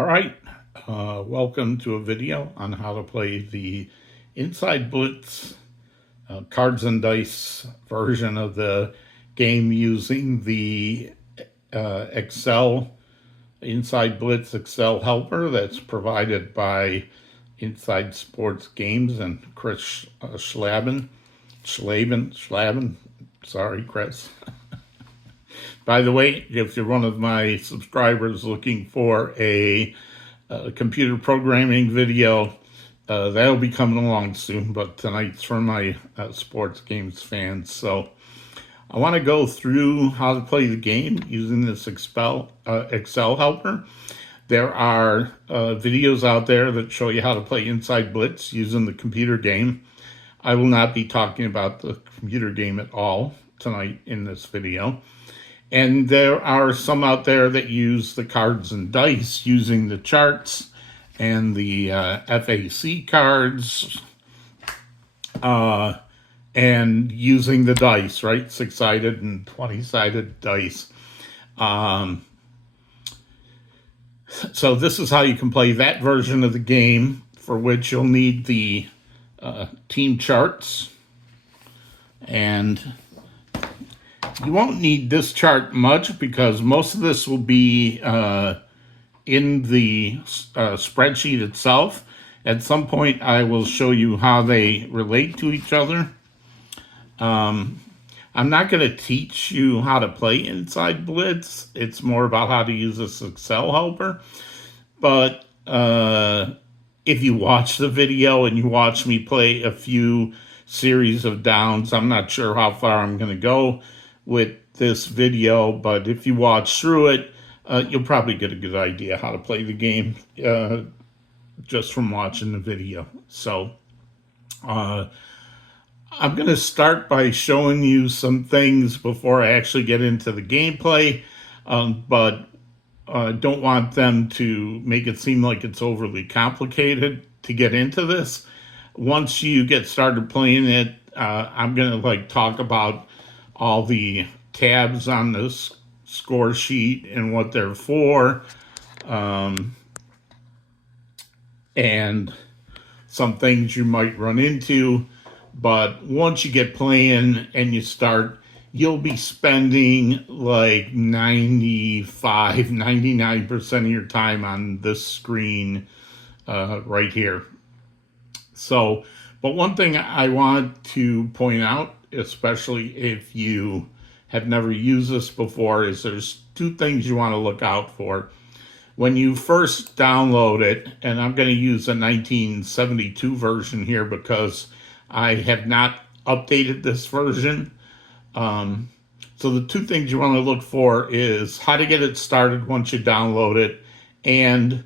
All right, welcome to a video on how to play the Inside Blitz cards and dice version of the game using the Inside Blitz Excel Helper that's provided by Inside Sports Games and Chris Schlaben. Sorry, Chris. By the way, if you're one of my subscribers looking for a computer programming video, that'll be coming along soon, but tonight's for my sports games fans. So I want to go through how to play the game using this Excel helper. There are videos out there that show you how to play Inside Blitz using the computer game. I will not be talking about the computer game at all tonight in this video. And there are some out there that use the cards and dice using the charts and the FAC cards and using the dice, right? 6-sided and 20-sided dice. So this is how you can play that version of the game, for which you'll need the team charts. And you won't need this chart much because most of this will be in the spreadsheet itself. At some point, I will show you how they relate to each other. I'm not going to teach you how to play Inside Blitz. It's more about how to use this Excel helper. But if you watch the video and you watch me play a few series of downs, I'm not sure how far I'm going to go with this video, but if you watch through it, you'll probably get a good idea how to play the game just from watching the video. So I'm going to start by showing you some things before I actually get into the gameplay, but I don't want them to make it seem like it's overly complicated to get into this. Once you get started playing it, I'm going to talk about all the tabs on this score sheet and what they're for, and some things you might run into. But once you get playing and you start, you'll be spending like 99% of your time on this screen right here. So, but one thing I want to point out, especially if you have never used this before, is there's two things you want to look out for. When you first download it, and I'm going to use a 1972 version here because I have not updated this version. So the two things you want to look for is how to get it started once you download it, and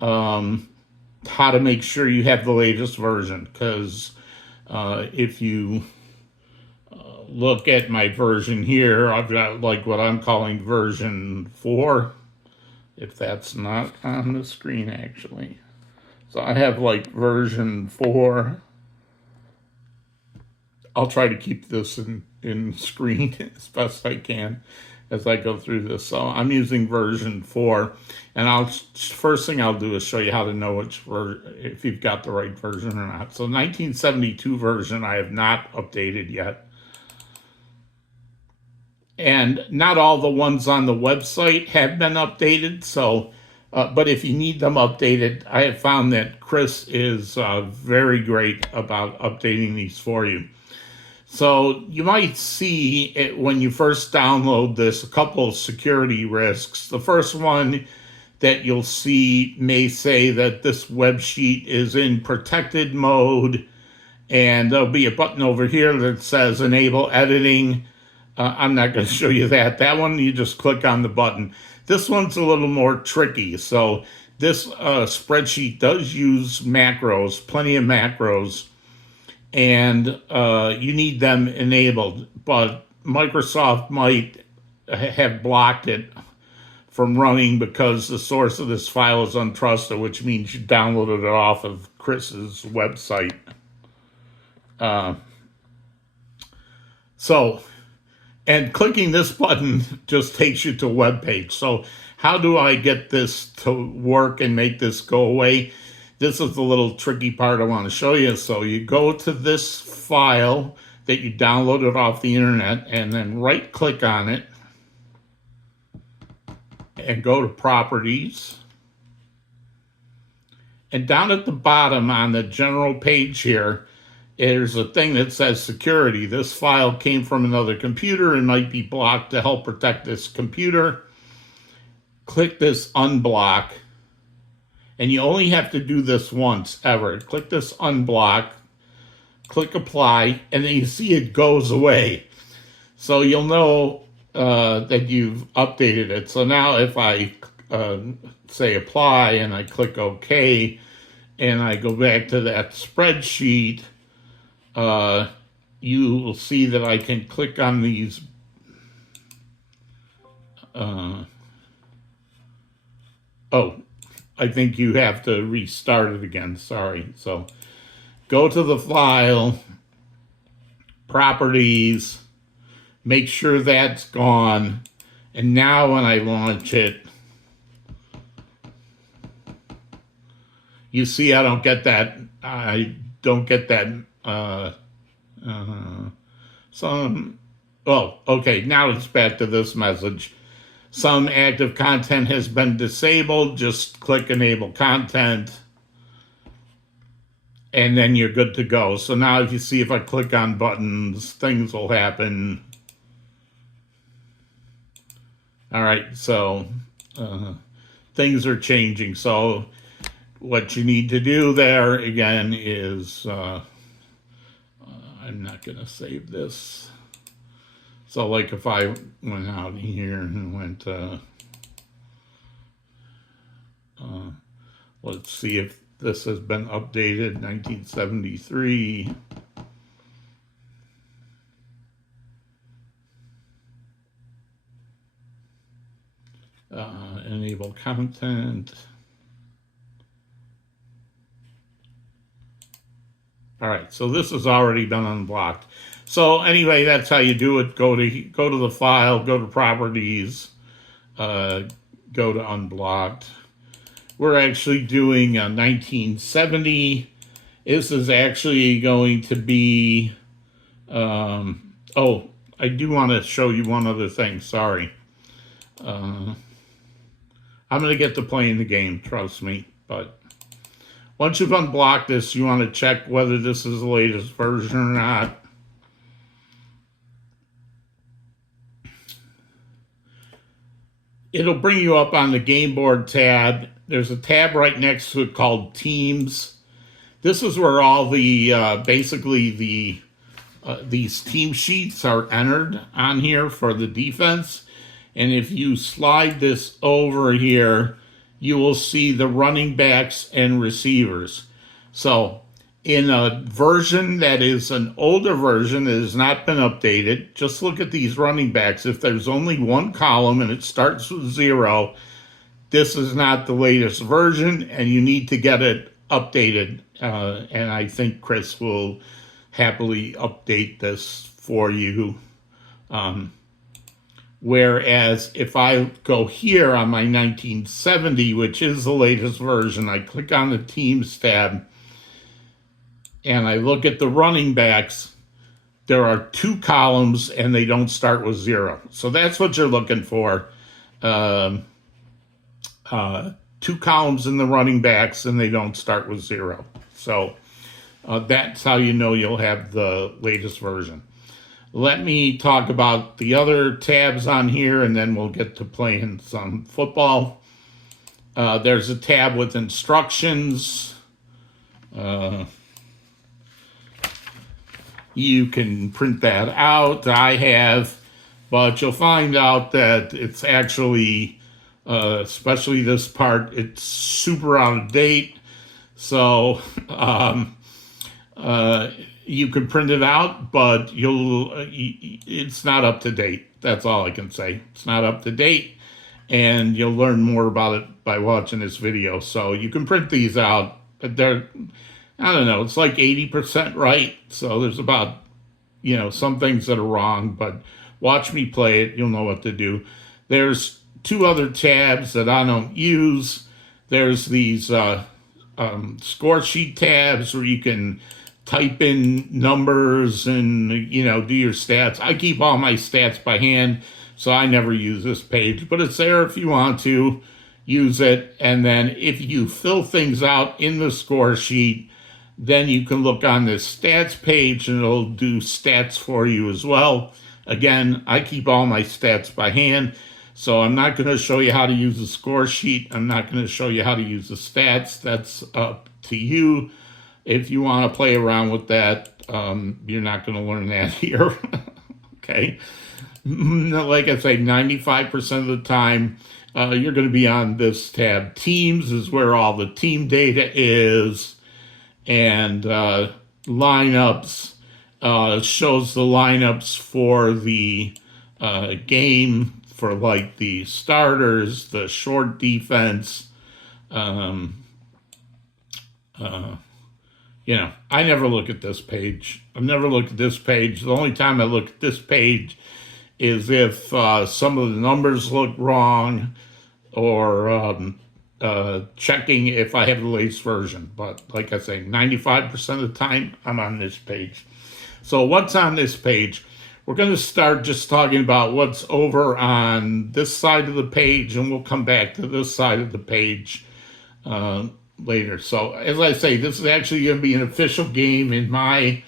how to make sure you have the latest version, because if you look at my version here, I've got what I'm calling version 4, if that's not on the screen actually. So I have version 4. I'll try to keep this in screen as best I can as I go through this. So I'm using version 4, and first thing I'll do is show you how to know if you've got the right version or not. So 1972 version I have not updated yet. And not all the ones on the website have been updated. So, but if you need them updated, I have found that Chris is very great about updating these for you. So you might see it when you first download this, a couple of security risks. The first one that you'll see may say that this web sheet is in protected mode, and there'll be a button over here that says enable editing. I'm not going to show you that. That one, you just click on the button. This one's a little more tricky. So this spreadsheet does use macros, plenty of macros, and you need them enabled. But Microsoft might have blocked it from running because the source of this file is untrusted, which means you downloaded it off of Chris's website. And clicking this button just takes you to a web page. So how do I get this to work and make this go away? This is the little tricky part I want to show you. So you go to this file that you downloaded off the internet and then right click on it and go to properties. And down at the bottom on the general page here, there's a thing that says security. This file came from another computer and might be blocked. To help protect this computer, click this unblock. And you only have to do this once ever. Click this unblock, click apply, and then you see it goes away. So you'll know that you've updated it. So now if I say apply and I click OK and I go back to that spreadsheet, you will see that I can click on these I think you have to restart it again. Sorry. So go to the file, properties, make sure that's gone. And now when I launch it, you see I don't get that. I don't get that. Okay. Now it's back to this message. Some active content has been disabled. Just click enable content. And then you're good to go. So now if you see if I click on buttons, things will happen. All right, so things are changing. So what you need to do there again is, I'm not gonna save this. So like if I went out here and went, let's see if this has been updated, 1973. Enable content. All right, so this has already been unblocked. So anyway, that's how you do it. Go to the file, go to properties, go to unblocked. We're actually doing a 1970. This is actually going to be, I do want to show you one other thing, sorry. I'm going to get to playing the game, trust me. But once you've unblocked this, you want to check whether this is the latest version or not. It'll bring you up on the game board tab. There's a tab right next to it called Teams. This is where all the, these team sheets are entered on here for the defense. And if you slide this over here, you will see the running backs and receivers. So in a version that is an older version that has not been updated, just look at these running backs. If there's only one column and it starts with 0, this is not the latest version and you need to get it updated. And I think Chris will happily update this for you. Whereas if I go here on my 1970, which is the latest version, I click on the Teams tab and I look at the running backs, there are 2 columns and they don't start with 0. So that's what you're looking for. 2 columns in the running backs and they don't start with 0. So that's how you know you'll have the latest version. Let me talk about the other tabs on here and then we'll get to playing some football. There's a tab with instructions. You can print that out. I have, but you'll find out that it's actually, especially this part, it's super out of date. So you can print it out, but it's not up to date. That's all I can say. It's not up to date, and you'll learn more about it by watching this video. So you can print these out, but they're, I don't know, it's like 80% right. So there's about, some things that are wrong, but watch me play it. You'll know what to do. There's two other tabs that I don't use. There's these score sheet tabs where you can type in numbers and, do your stats. I keep all my stats by hand, so I never use this page, but it's there if you want to use it. And then if you fill things out in the score sheet, then you can look on this stats page and it'll do stats for you as well. Again, I keep all my stats by hand, so I'm not going to show you how to use the score sheet. I'm not going to show you how to use the stats. That's up to you. If you want to play around with that, you're not going to learn that here. Okay. Like I say, 95% of the time, you're going to be on this tab. Teams is where all the team data is, and lineups shows the lineups for the game, for like the starters, the short defense. I never look at this page. I've never looked at this page. The only time I look at this page is if some of the numbers look wrong, or checking if I have the latest version. But like I say, 95% of the time, I'm on this page. So what's on this page? We're going to start just talking about what's over on this side of the page, and we'll come back to this side of the page later. So as I say, this is actually going to be an official game in my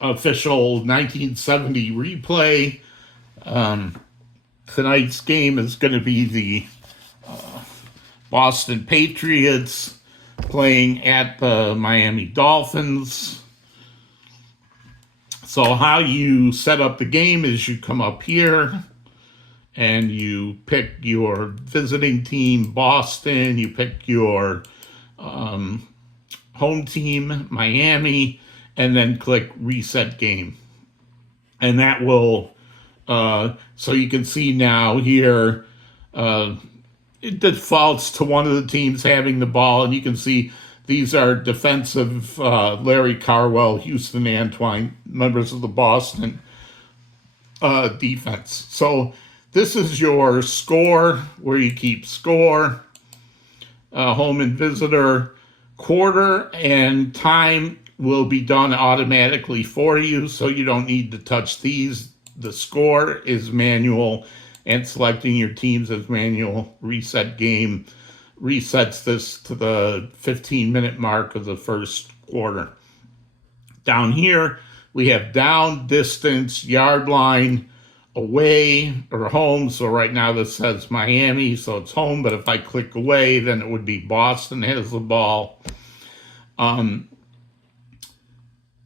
official 1970 replay. Tonight's game is going to be the Boston Patriots playing at the Miami Dolphins. So how you set up the game is you come up here and you pick your visiting team, Boston. You pick your home team, Miami, and then click Reset Game. And that will, so you can see now here, it defaults to one of the teams having the ball, and you can see these are defensive Larry Carwell, Houston Antwine, members of the Boston defense. So this is your score, where you keep score, home and visitor. Quarter and time will be done automatically for you, so you don't need to touch these. The score is manual, and selecting your teams as manual. Reset game resets this to the 15-minute mark of the first quarter. Down here, we have down, distance, yard line, away, or home. So right now this says Miami, so it's home, but if I click away, then it would be Boston has the ball.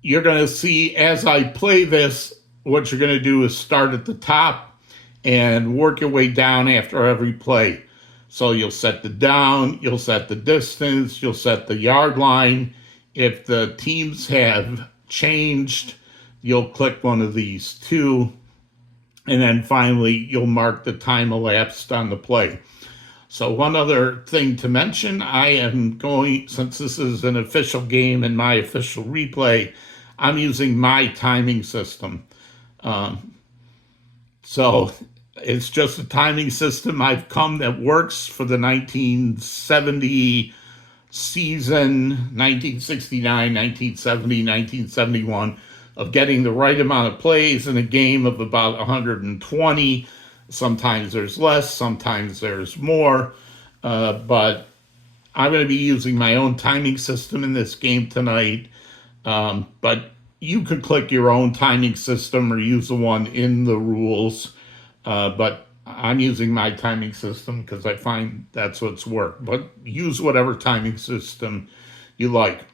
You're going to see as I play this, what you're going to do is start at the top and work your way down after every play. So you'll set the down, you'll set the distance, you'll set the yard line. If the teams have changed, you'll click one of these two. And then finally, you'll mark the time elapsed on the play. So one other thing to mention, I am going, since this is an official game and my official replay, I'm using my timing system. So it's just a timing system I've come that works for the 1970 season, 1969, 1970, 1971, of getting the right amount of plays in a game of about 120. Sometimes there's less, sometimes there's more, but I'm going to be using my own timing system in this game tonight. But you could click your own timing system or use the one in the rules. But I'm using my timing system because I find that's what's worked. But use whatever timing system you like.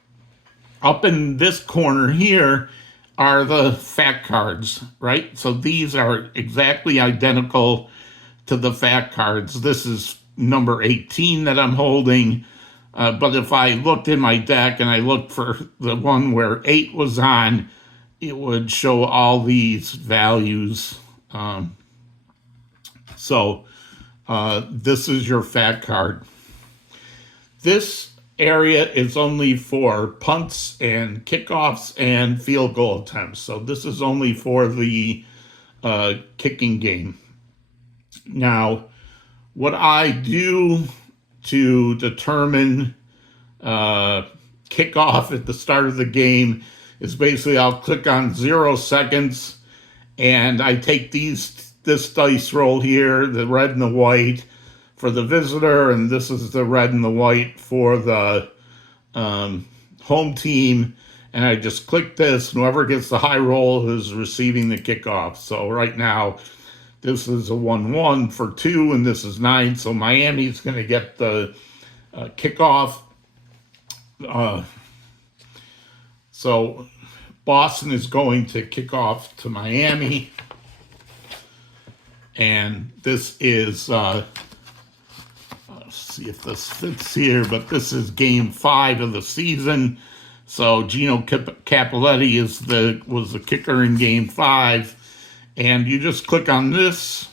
Up in this corner here are the fact cards, right? So these are exactly identical to the fact cards. This is number 18 that I'm holding. But if I looked in my deck and I looked for the one where 8 was on, it would show all these values. So this is your fact card. This area is only for punts and kickoffs and field goal attempts. So this is only for the kicking game. Now, what I do to determine kickoff at the start of the game is basically I'll click on 0 seconds and I take this dice roll here, the red and the white for the visitor, and this is the red and the white for the home team, and I just click this, and whoever gets the high roll is receiving the kickoff. So right now, this is a 1-1 for 2, and this is 9, so Miami's going to get the kickoff. So Boston is going to kick off to Miami, and this is, let's see if this fits here, but this is game 5 of the season. So Gino Cappelletti was the kicker in game 5, and you just click on this,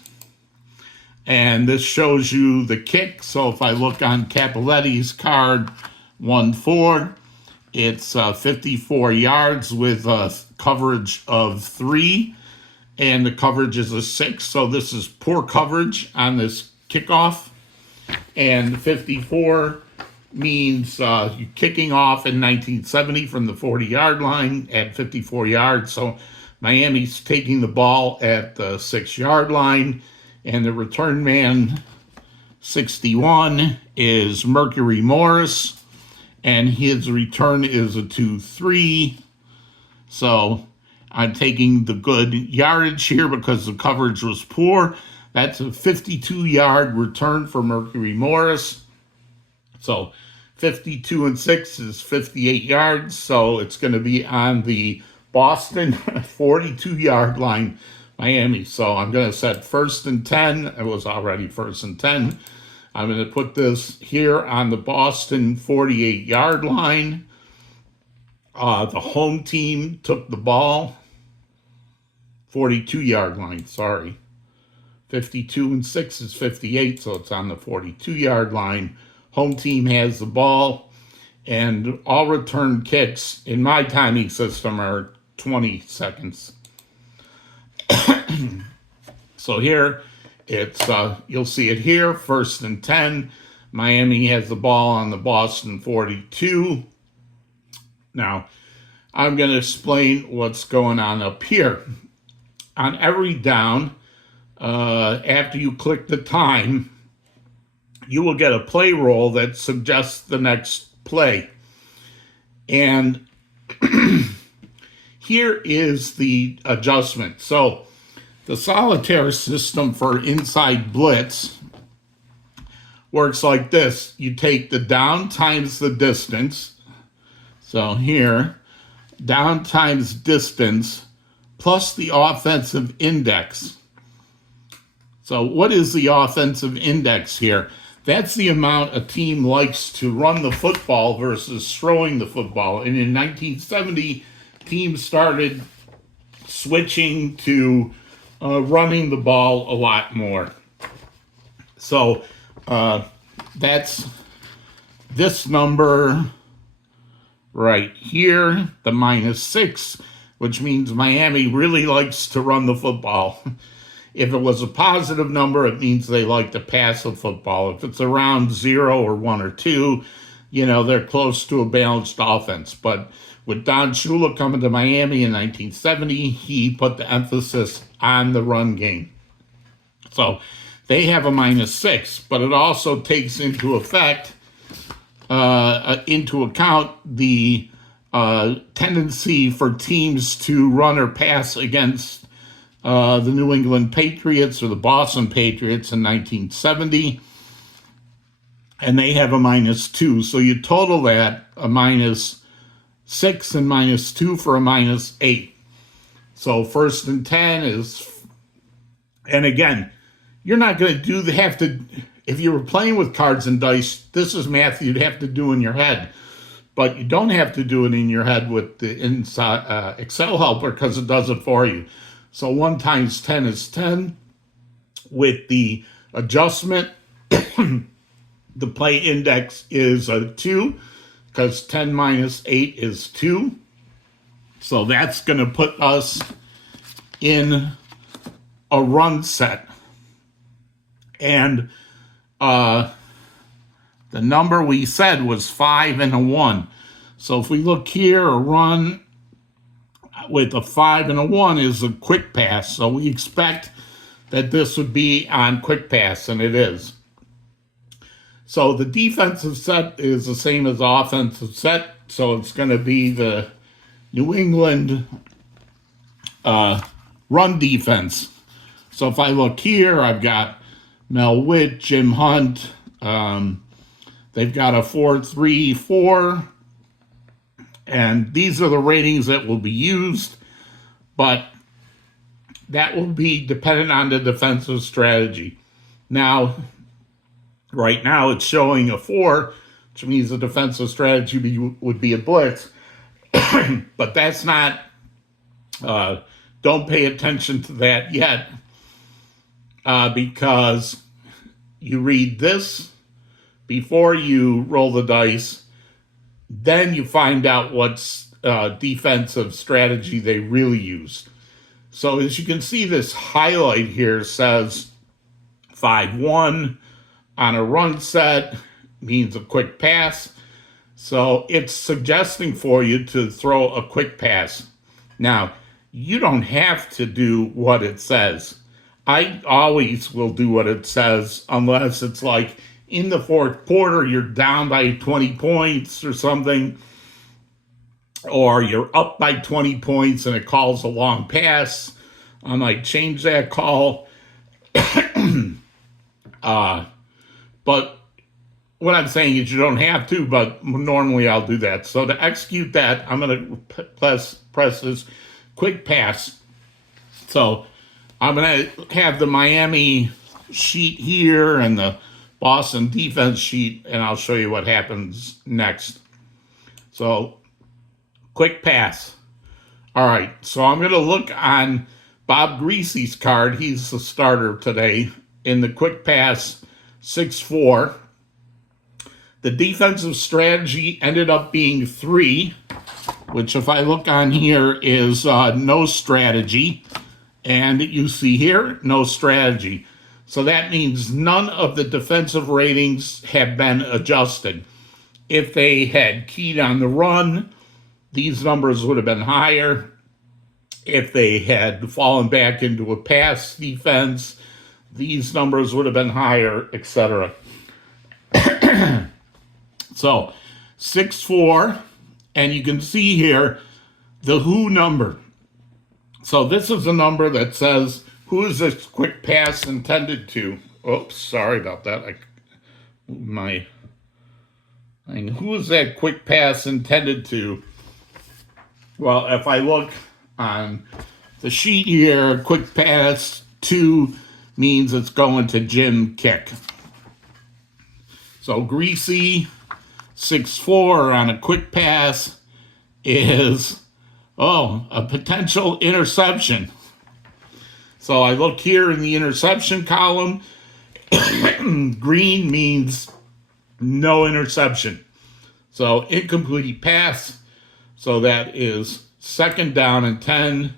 and this shows you the kick. So if I look on Cappelletti's card, 1-4, it's 54 yards with a coverage of 3, and the coverage is a 6. So this is poor coverage on this kickoff, and 54 means you're kicking off in 1970 from the 40-yard line at 54 yards. So Miami's taking the ball at the 6-yard line, and the return man, 61, is Mercury Morris, and his return is a 2-3. So I'm taking the good yardage here because the coverage was poor. That's a 52-yard return for Mercury Morris. So 52 and 6 is 58 yards. So it's going to be on the Boston 42-yard line, Miami. So I'm going to set 1st and 10. It was already 1st and 10. I'm going to put this here on the Boston 48-yard line. The home team took the ball. 42-yard line, sorry. 52 and 6 is 58, so it's on the 42-yard line. Home team has the ball, and all return kicks in my timing system are 20 seconds. So here, it's you'll see it here, 1st and 10. Miami has the ball on the Boston 42. Now, I'm going to explain what's going on up here. On every down, after you click the time, you will get a play roll that suggests the next play. And here is the adjustment. So the solitaire system for Inside Blitz works like this. You take the down times the distance. So here, down times distance plus the offensive index. So what is the offensive index here? That's the amount a team likes to run the football versus throwing the football. And in 1970, teams started switching to running the ball a lot more. So that's this number right here, the -6, which means Miami really likes to run the football. If it was a positive number, it means they like to pass the football. If it's around 0 or 1 or 2, they're close to a balanced offense. But with Don Shula coming to Miami in 1970, he put the emphasis on the run game. So they have a -6, but it also takes into account the tendency for teams to run or pass against the New England Patriots or the Boston Patriots in 1970, and they have a -2. So you total that, a -6 and -2 for a -8. So 1st and 10 is, and again, you're not going to have to, if you were playing with cards and dice, this is math you'd have to do in your head. But you don't have to do it in your head with the Inside Excel Helper because it does it for you. So 1 times 10 is 10. With the adjustment, the play index is a 2 because 10 minus 8 is 2. So that's going to put us in a run set. And the number we said was 5 and a 1. So if we look here, a run with a 5 and a 1 is a quick pass. So we expect that this would be on quick pass, and it is. So the defensive set is the same as offensive set. So it's going to be the New England run defense. So if I look here, I've got Mel Witt, Jim Hunt. They've got a 4.34, and these are the ratings that will be used, but that will be dependent on the defensive strategy. Now, right now it's showing a 4, which means the defensive strategy would be a blitz, but that's not, don't pay attention to that yet, because you read this before you roll the dice, then you find out what's defensive strategy they really use. So as you can see, this highlight here says 5-1 on a run set, means a quick pass. So it's suggesting for you to throw a quick pass. Now, you don't have to do what it says. I always will do what it says unless it's like in the fourth quarter, you're down by 20 points or something, or you're up by 20 points and it calls a long pass. I might change that call. But what I'm saying is you don't have to, but normally I'll do that. So to execute that, I'm going to press this quick pass. So I'm going to have the Miami sheet here and the Boston defense sheet, and I'll show you what happens next. So, quick pass. All right, so I'm going to look on Bob Greasy's card. He's the starter today in the quick pass 6-4. The defensive strategy ended up being 3, which if I look on here is no strategy. And you see here, no strategy. So that means none of the defensive ratings have been adjusted. If they had keyed on the run, these numbers would have been higher. If they had fallen back into a pass defense, these numbers would have been higher, etc. So 6-4, and you can see here the who number. So this is a number that says, who is this quick pass intended to? Oops, sorry about that. Who is that quick pass intended to? Well, if I look on the sheet here, quick pass 2 means it's going to Jim Kick. So Greasy 6-4 on a quick pass is, a potential interception. So I look here in the interception column. Green means no interception. So incomplete pass. So that is 2nd down and 10.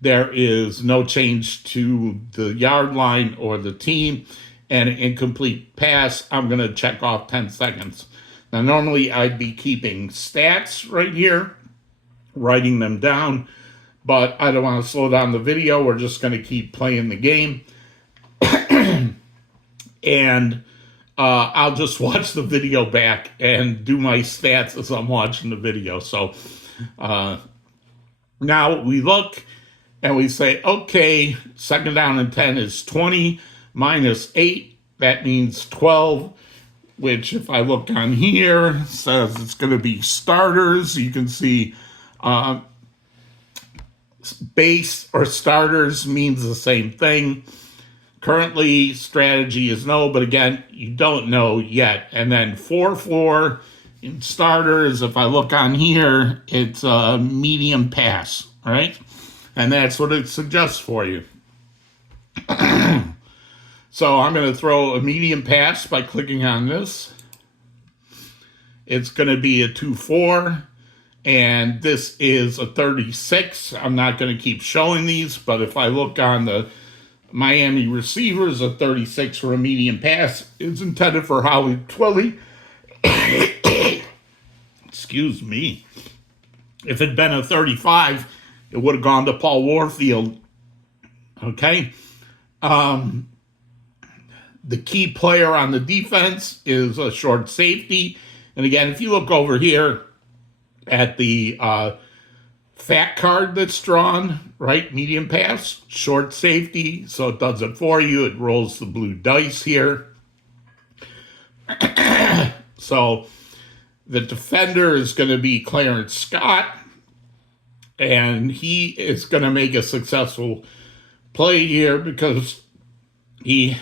There is no change to the yard line or the team. And an incomplete pass, I'm going to check off 10 seconds. Now, normally I'd be keeping stats right here, writing them down. But I don't want to slow down the video. We're just going to keep playing the game. And I'll just watch the video back and do my stats as I'm watching the video. So now we look and we say, okay, 2nd down and 10 is 20 minus 8. That means 12, which if I look on here, says it's going to be starters. You can see base or starters means the same thing. Currently, strategy is no, but again, you don't know yet. And then 4-4 in starters, if I look on here, it's a medium pass, right? And that's what it suggests for you. So I'm going to throw a medium pass by clicking on this. It's going to be a 2-4. And this is a 36. I'm not going to keep showing these, but if I look on the Miami receivers, a 36 for a medium pass, is intended for Howard Twilly. Excuse me. If it had been a 35, it would have gone to Paul Warfield. Okay? The key player on the defense is a short safety. And again, if you look over here at the fat card that's drawn, right? Medium pass, short safety. So it does it for you. It rolls the blue dice here. So the defender is going to be Clarence Scott. And he is going to make a successful play here because they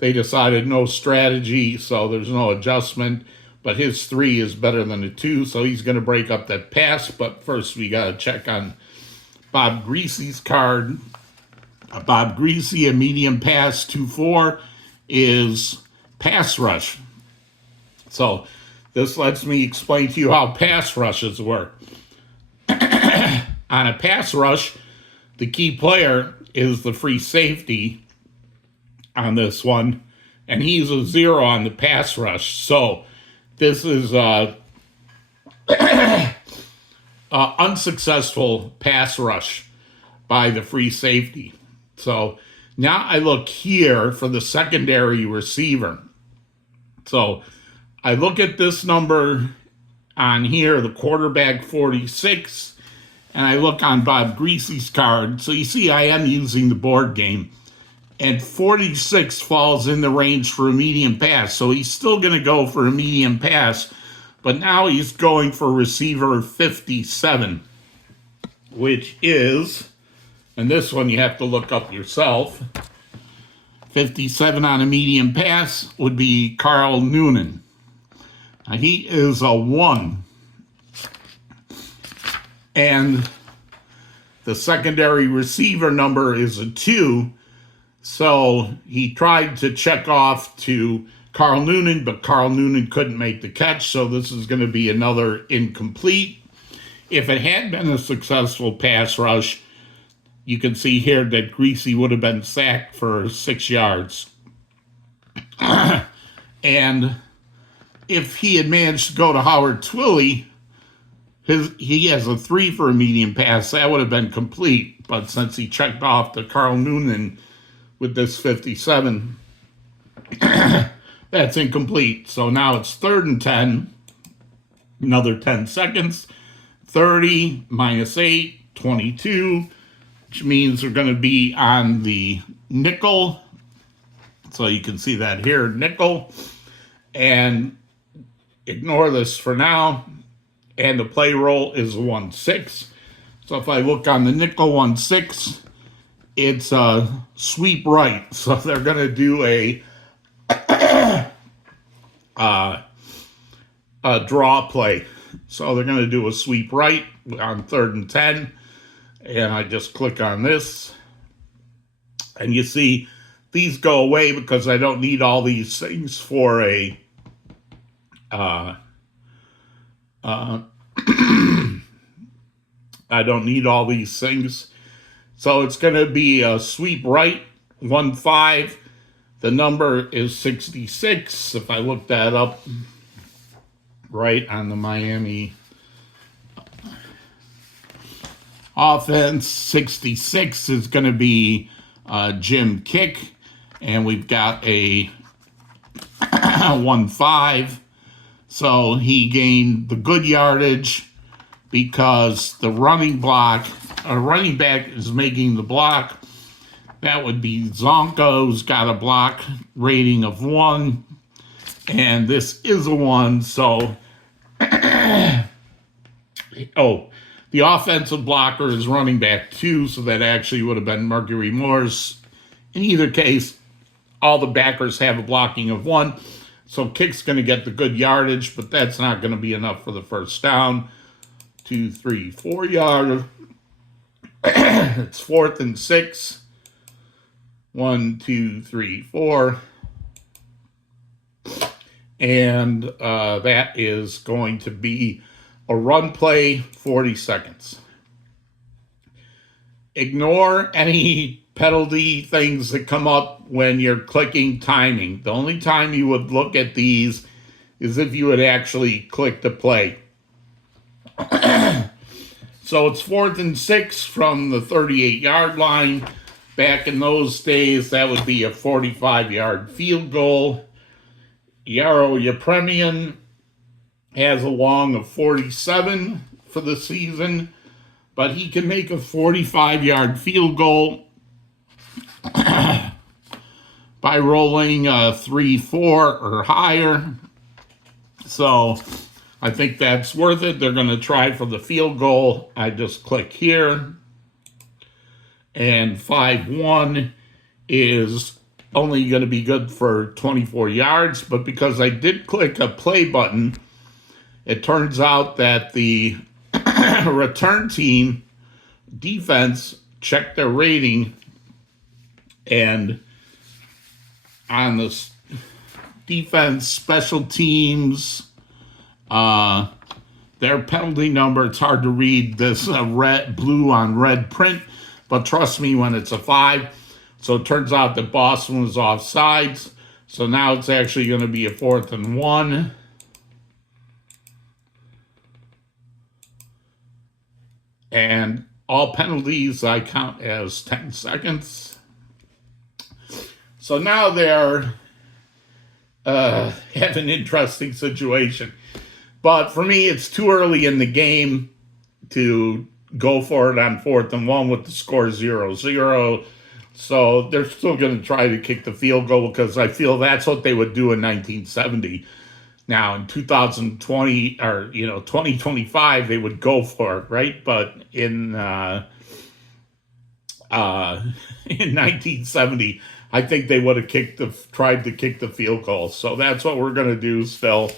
decided no strategy, so there's no adjustment. But his 3 is better than a 2, so he's going to break up that pass. But first, we got to check on Bob Greasy's card. Bob Greasy, a medium pass, 2-4, is pass rush. So this lets me explain to you how pass rushes work. On a pass rush, the key player is the free safety on this one, and he's a 0 on the pass rush. So this is unsuccessful pass rush by the free safety. So now I look here for the secondary receiver. So I look at this number on here, the quarterback 46, and I look on Bob Greasy's card. So you see I am using the board game. And 46 falls in the range for a medium pass. So he's still going to go for a medium pass. But now he's going for receiver 57, which is, and this one you have to look up yourself, 57 on a medium pass would be Carl Noonan. Now he is a 1. And the secondary receiver number is a 2. So he tried to check off to Carl Noonan, but Carl Noonan couldn't make the catch. So this is going to be another incomplete. If it had been a successful pass rush, you can see here that Greasy would have been sacked for 6 yards. And if he had managed to go to Howard Twilly, he has a 3 for a medium pass. That would have been complete. But since he checked off to Carl Noonan with this 57, that's incomplete. So now it's 3rd and 10. Another 10 seconds. 30 minus 8, 22, which means we're going to be on the nickel. So you can see that here, nickel. And ignore this for now. And the play roll is 1-6. So if I look on the nickel 1-6, it's a sweep right. So they're going to do a draw play. So they're going to do a sweep right on 3rd and 10. And I just click on this. And you see these go away because I don't need all these things for a I don't need all these things. So it's going to be a sweep right, 1-5. The number is 66. If I look that up right on the Miami offense, 66 is going to be Jim Kick. And we've got a 1-5. So he gained the good yardage because the running back is making the block. That would be Zonko's got a block rating of 1. And this is a 1. So, the offensive blocker is running back 2. So that actually would have been Mercury Morse. In either case, all the backers have a blocking of 1. So Kick's going to get the good yardage, but that's not going to be enough for the first down. 2, 3, 4 yard. It's 4th and 6. 1, 2, 3, 4. And that is going to be a run play, 40 seconds. ignore any penalty things that come up when you're clicking timing. The only time you would look at these is if you would actually click to play. So it's 4th and 6 from the 38-yard line. Back in those days, that would be a 45-yard field goal. Yaro Yepremian has a long of 47 for the season, but he can make a 45-yard field goal by rolling a 3-4 or higher. So I think that's worth it. They're going to try for the field goal. I just click here. And 5-1 is only going to be good for 24 yards. But because I did click a play button, it turns out that the return team defense checked their rating, and on the defense special teams, their penalty number, it's hard to read this blue on red print, but trust me when it's a 5. So it turns out that Boston was offsides. So now it's actually going to be a 4th and 1. And all penalties I count as 10 seconds. So now they're have an interesting situation. But for me, it's too early in the game to go for it on 4th and 1 with the score 0-0. So they're still going to try to kick the field goal because I feel that's what they would do in 1970. Now, in 2020 or 2025, they would go for it, right? But in 1970, I think they would have tried to kick the field goal. So that's what we're going to do still.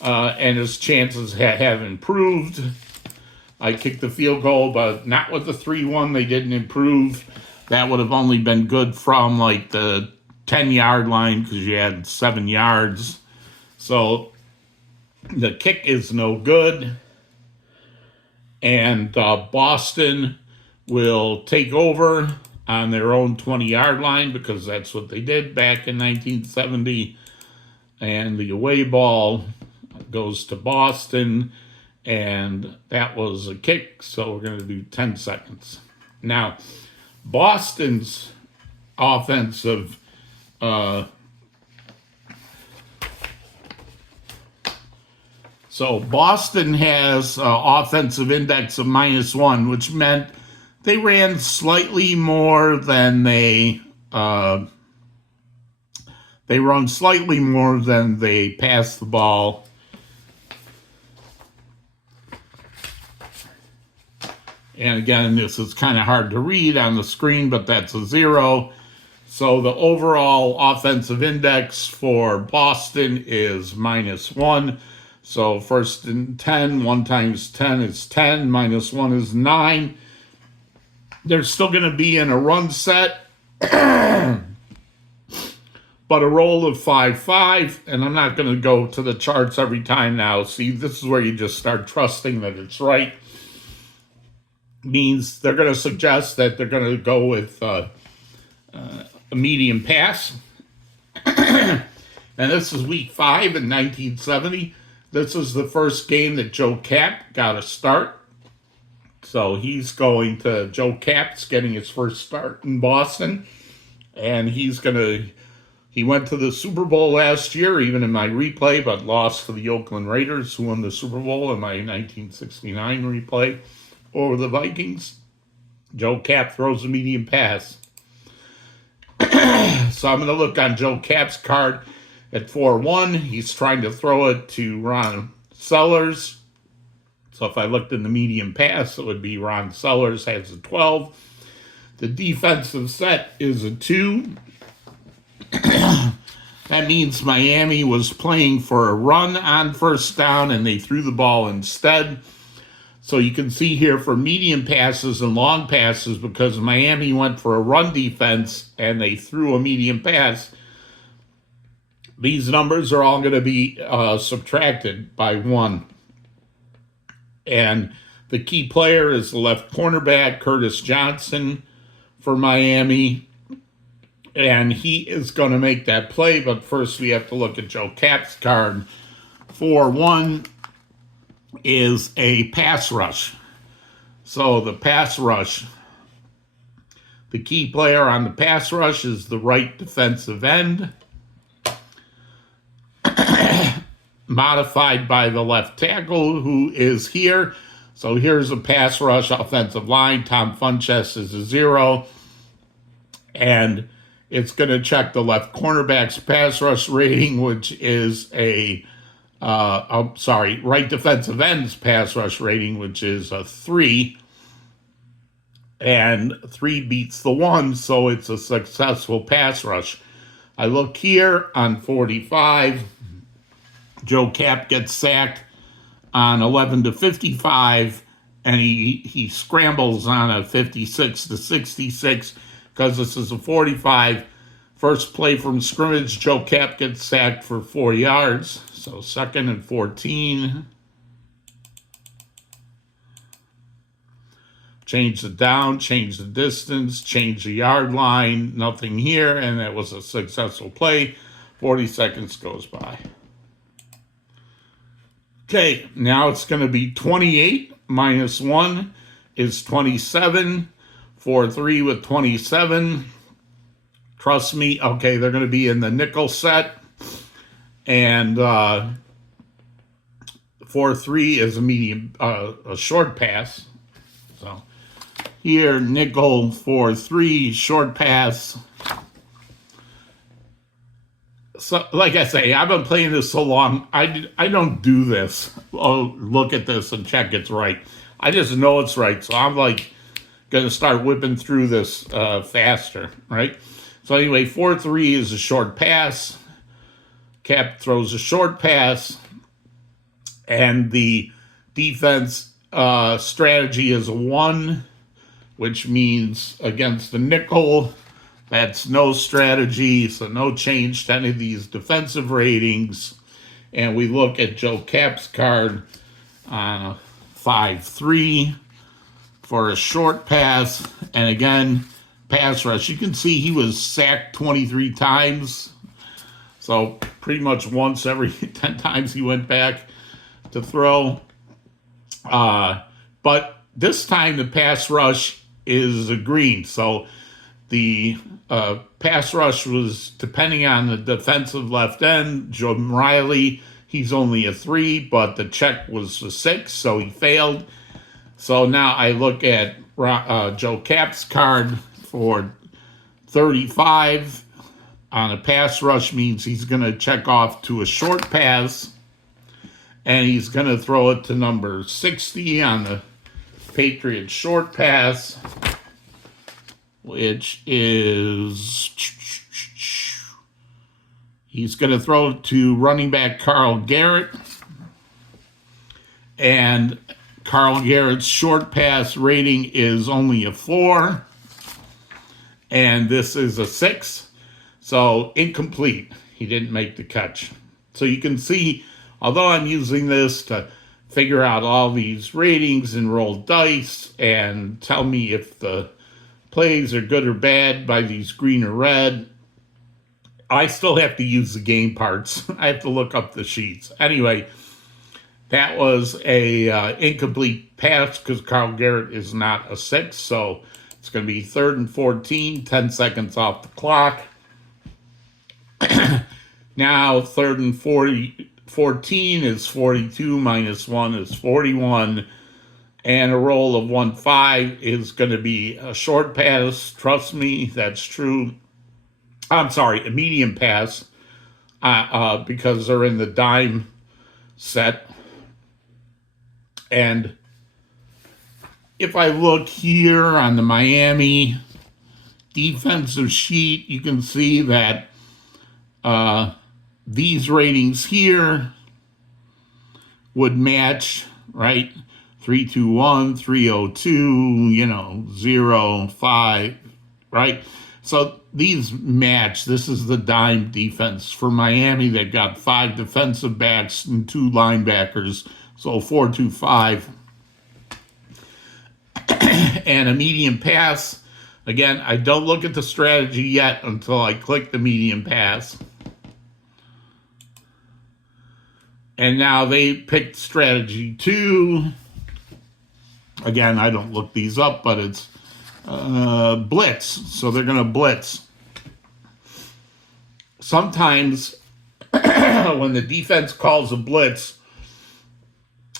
And his chances have improved. I kicked the field goal, but not with the 3-1. They didn't improve. That would have only been good from like the 10-yard line because you had 7 yards. So the kick is no good. And Boston will take over on their own 20-yard line because that's what they did back in 1970. And the away ball goes to Boston. And that was a kick, so we're going to do 10 seconds. Now, Boston's offensive so Boston has offensive index of -1, which meant they ran slightly more than they run slightly more than they passed the ball. And again, this is kind of hard to read on the screen, but that's a 0. So the overall offensive index for Boston is -1. So 1st and 10, 1 times 10 is 10, -1 is 9. They're still going to be in a run set, but a roll of 5-5, and I'm not going to go to the charts every time now. See, this is where you just start trusting that it's right. Means they're going to suggest that they're going to go with a medium pass. And this is week 5 in 1970. This is the first game that Joe Kapp got a start. So Joe Kapp's getting his first start in Boston. And he went to the Super Bowl last year, even in my replay, but lost to the Oakland Raiders, who won the Super Bowl in my 1969 replay over the Vikings. Joe Kapp throws a medium pass. So I'm going to look on Joe Kapp's card at 4-1. He's trying to throw it to Ron Sellers. So if I looked in the medium pass, it would be Ron Sellers has a 12. The defensive set is a 2. That means Miami was playing for a run on 1st down, and they threw the ball instead. So you can see here for medium passes and long passes, because Miami went for a run defense and they threw a medium pass, these numbers are all going to be subtracted by 1. And The key player is the left cornerback, Curtis Johnson, for Miami. And he is going to make that play, but first we have to look at Joe Cap's card. 4-1 is a pass rush. So the pass rush, the key player on the pass rush is the right defensive end, modified by the left tackle, who is here. So here's a pass rush offensive line. Tom Funchess is a 0. And it's going to check the left cornerback's pass rush rating, which is right defensive end's pass rush rating, which is a 3. And 3 beats the 1, so it's a successful pass rush. I look here on 45. Joe Cap gets sacked on 11-55, and he scrambles on a 56-66 because this is a 45. First play from scrimmage, Joe Cap gets sacked for 4 yards. So 2nd and 14. Change the down, change the distance, change the yard line, nothing here, and that was a successful play. 40 seconds goes by. Okay, now it's going to be 28 minus 1 is 27. 4-3 with 27. Trust me, okay, they're going to be in the nickel set. And 4-3 is a medium, a short pass. So here, nickel 4-3, short pass. So, like I say, I've been playing this so long, I don't do this. Oh, look at this and check it's right. I just know it's right, so I'm like going to start whipping through this faster, right? So anyway, 4-3 is a short pass. Cap throws a short pass, and the defense strategy is a 1, which means against the nickel, that's no strategy, so no change to any of these defensive ratings. And we look at Joe Cap's card on 5-3 for a short pass, and again, pass rush. You can see he was sacked 23 times, so pretty much once every 10 times he went back to throw. But this time the pass rush is a green, so the pass rush was, depending on the defensive left end, Joe Riley, he's only a 3, but the check was a 6, so he failed. So now I look at Joe Cap's card for 35 on a pass rush, means he's going to check off to a short pass, and he's going to throw it to number 60 on the Patriots short pass, which is, he's going to throw it to running back Carl Garrett, and Carl Garrett's short pass rating is only a 4, and this is a 6, so incomplete. He didn't make the catch. So you can see, although I'm using this to figure out all these ratings and roll dice and tell me if the plays are good or bad by these green or red, I still have to use the game parts. I have to look up the sheets. Anyway, that was a incomplete pass because Carl Garrett is not a 6, so it's going to be 3rd and 14, 10 seconds off the clock. Now 3rd and 14 is 42 minus 1 is 41, and a roll of 1-5 is going to be a short pass. Trust me, that's true. I'm sorry, a medium pass, because they're in the dime set. And if I look here on the Miami defensive sheet, you can see that these ratings here would match, right? 3-2-1, 3-0-2, 0-5, right? So these match. This is the dime defense for Miami. They've got 5 defensive backs and 2 linebackers, so 4-2-5. and a medium pass. Again, I don't look at the strategy yet until I click the medium pass. And now they picked strategy 2. Again, I don't look these up, but it's blitz. So they're going to blitz. Sometimes when the defense calls a blitz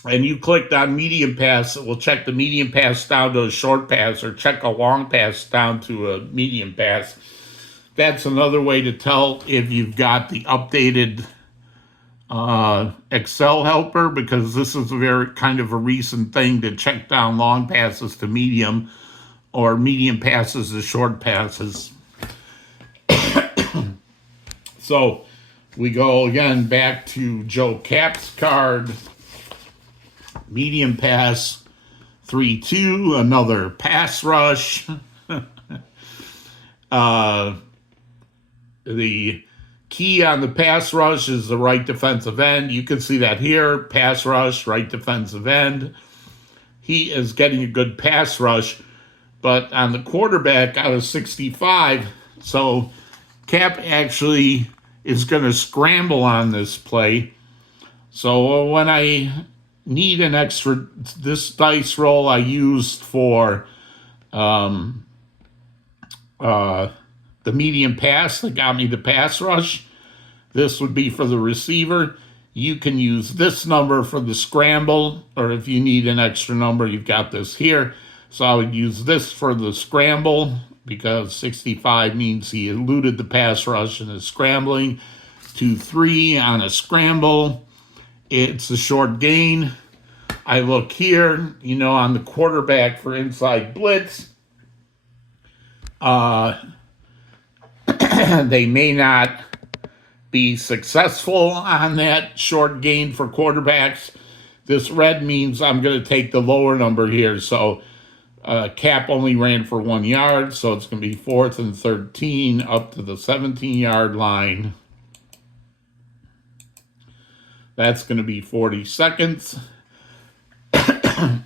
and you clicked on medium pass, it will check the medium pass down to a short pass or check a long pass down to a medium pass. That's another way to tell if you've got the updated Excel helper, because this is a very kind of a recent thing to check down long passes to medium or medium passes to short passes. So we go again back to Joe Cap's card. Medium pass 3-2, another pass rush. The key on the pass rush is the right defensive end. You can see that here, pass rush, right defensive end. He is getting a good pass rush, but on the quarterback out of 65, so Cap actually is going to scramble on this play. So when I need an extra, this dice roll I used for the medium pass that got me the pass rush. This would be for the receiver. You can use this number for the scramble, or if you need an extra number, you've got this here. So I would use this for the scramble, because 65 means he eluded the pass rush and is scrambling. 2-3 on a scramble. It's a short gain. I look here, on the quarterback for Inside Blitz. They may not be successful on that short gain for quarterbacks. This red means I'm going to take the lower number here. So Cap only ran for 1 yard, so it's going to be 4th and 13 up to the 17-yard line. That's going to be 40 seconds.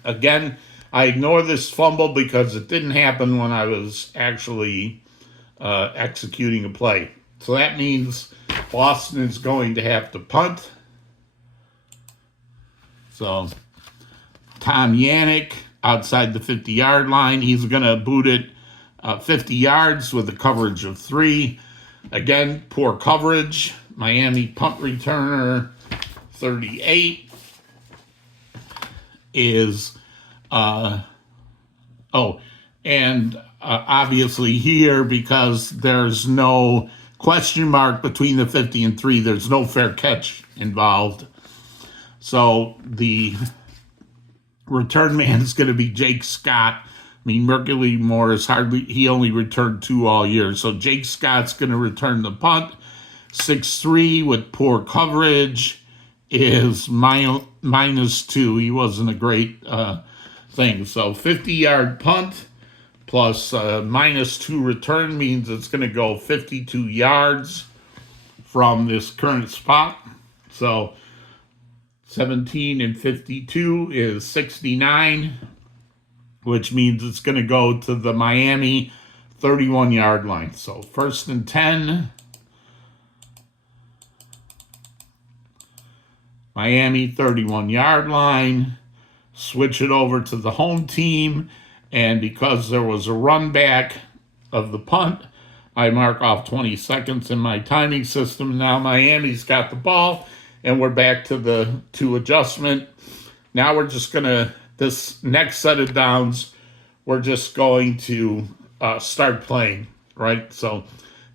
Again, I ignore this fumble because it didn't happen when I was actually executing a play. So that means Boston is going to have to punt. So Tom Yannick outside the 50-yard line. He's going to boot it 50 yards with a coverage of 3. Again, poor coverage. Miami punt returner 38 is, obviously here, because there's no question mark between the 50 and 3, there's no fair catch involved. So the return man is going to be Jake Scott. I mean, Mercury Morris he only returned 2 all year. So Jake Scott's going to return the punt. 6-3 with poor coverage is -2. He wasn't a great thing. So 50-yard punt plus -2 return means it's going to go 52 yards from this current spot. So 17 and 52 is 69, which means it's going to go to the Miami 31-yard line. So 1st and 10. Miami 31-yard line. Switch it over to the home team. And because there was a run back of the punt, I mark off 20 seconds in my timing system. Now Miami's got the ball, and we're back to the 2 adjustment. Now we're just going to, this next set of downs, we're just going to start playing, right? So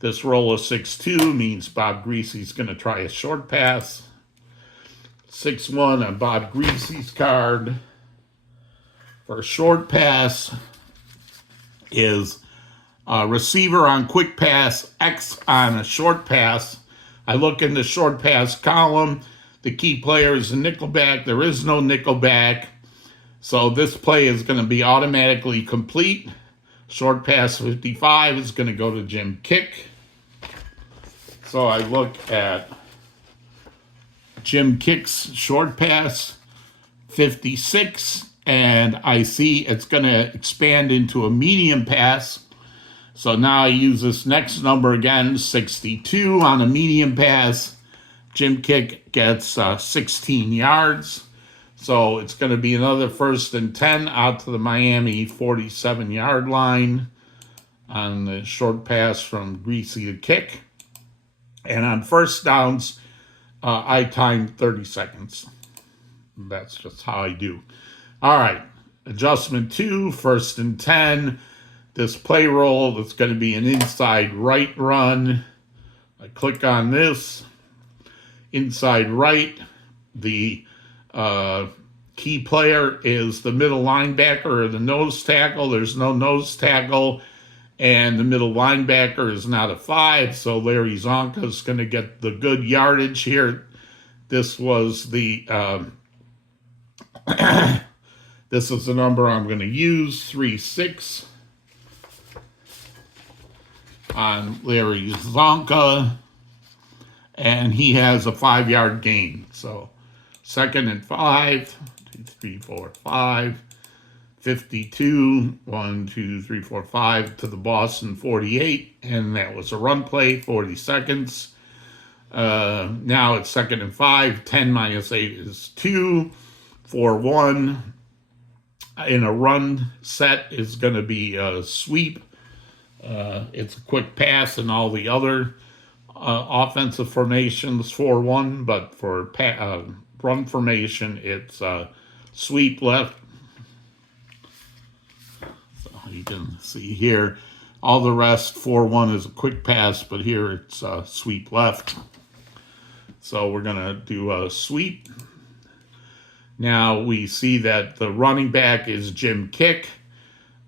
this roll of 6-2 means Bob Greasy's going to try a short pass. 6-1 on Bob Greasy's card. For a short pass is receiver on quick pass, X on a short pass. I look in the short pass column. The key player is a nickelback. There is no nickelback. So this play is going to be automatically complete. Short pass 55 is going to go to Jim Kick. So I look at Jim Kick's short pass 56 and I see it's going to expand into a medium pass. So now I use this next number again, 62 on a medium pass. Jim Kick gets 16 yards. So it's going to be another 1st and 10 out to the Miami 47-yard line on the short pass from Greasy to Kick. And on first downs, I timed 30 seconds. That's just how I do. All right, adjustment 2, 1st and 10. This play roll, that's going to be an inside right run. I click on this. Inside right, the key player is the middle linebacker or the nose tackle. There's no nose tackle, and the middle linebacker is not a 5, so Larry Zonka is going to get the good yardage here. This was the this is the number I'm going to use, 3-6 on Larry Zonka, and he has a 5-yard gain. So 2nd and 5, 2, 3, 4, 5, 52, 1, 2, 3, 4, 5 to the Boston 48, and that was a run play, 40 seconds. Now it's 2nd and 5, 10 minus 8 is 2, 4, 1. In a run set is going to be a sweep. It's a quick pass and all the other offensive formations 4-1, but for run formation, it's sweep left. So you can see here, all the rest 4-1 is a quick pass, but here it's sweep left. So we're going to do a sweep. Now we see that the running back is Jim Kick.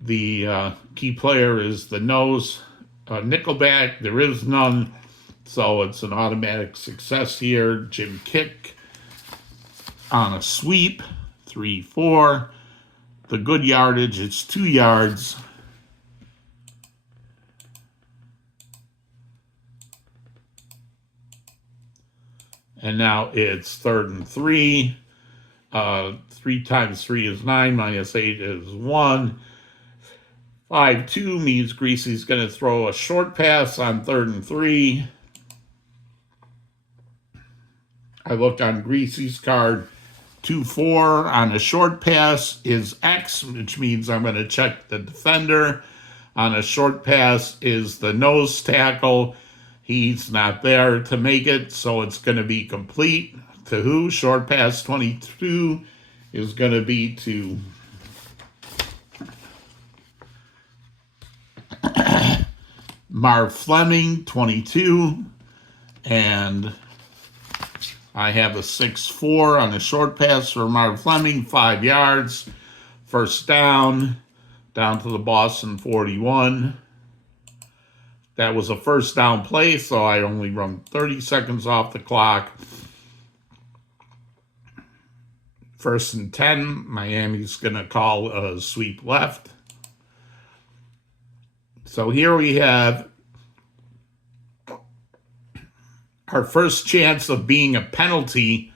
The key player is the nose nickelback. There is none, so it's an automatic success here. Jim Kick on a sweep, 3-4. The good yardage is 2 yards. And now it's 3rd and 3. 3 times 3 is 9, minus 8 is 1. 5-2 means Greasy's going to throw a short pass on 3rd and 3. I look on Greasy's card. 2-4 on a short pass is X, which means I'm going to check the defender. On a short pass is the nose tackle. He's not there to make it, so it's going to be complete. To who? Short pass 22 is going to be to Marv Fleming, 22. And I have a 6-4 on a short pass for Marv Fleming, 5 yards. 1st down to the Boston 41. That was a 1st down play, so I only run 30 seconds off the clock. 1st and 10, Miami's going to call a sweep left. So here we have our first chance of being a penalty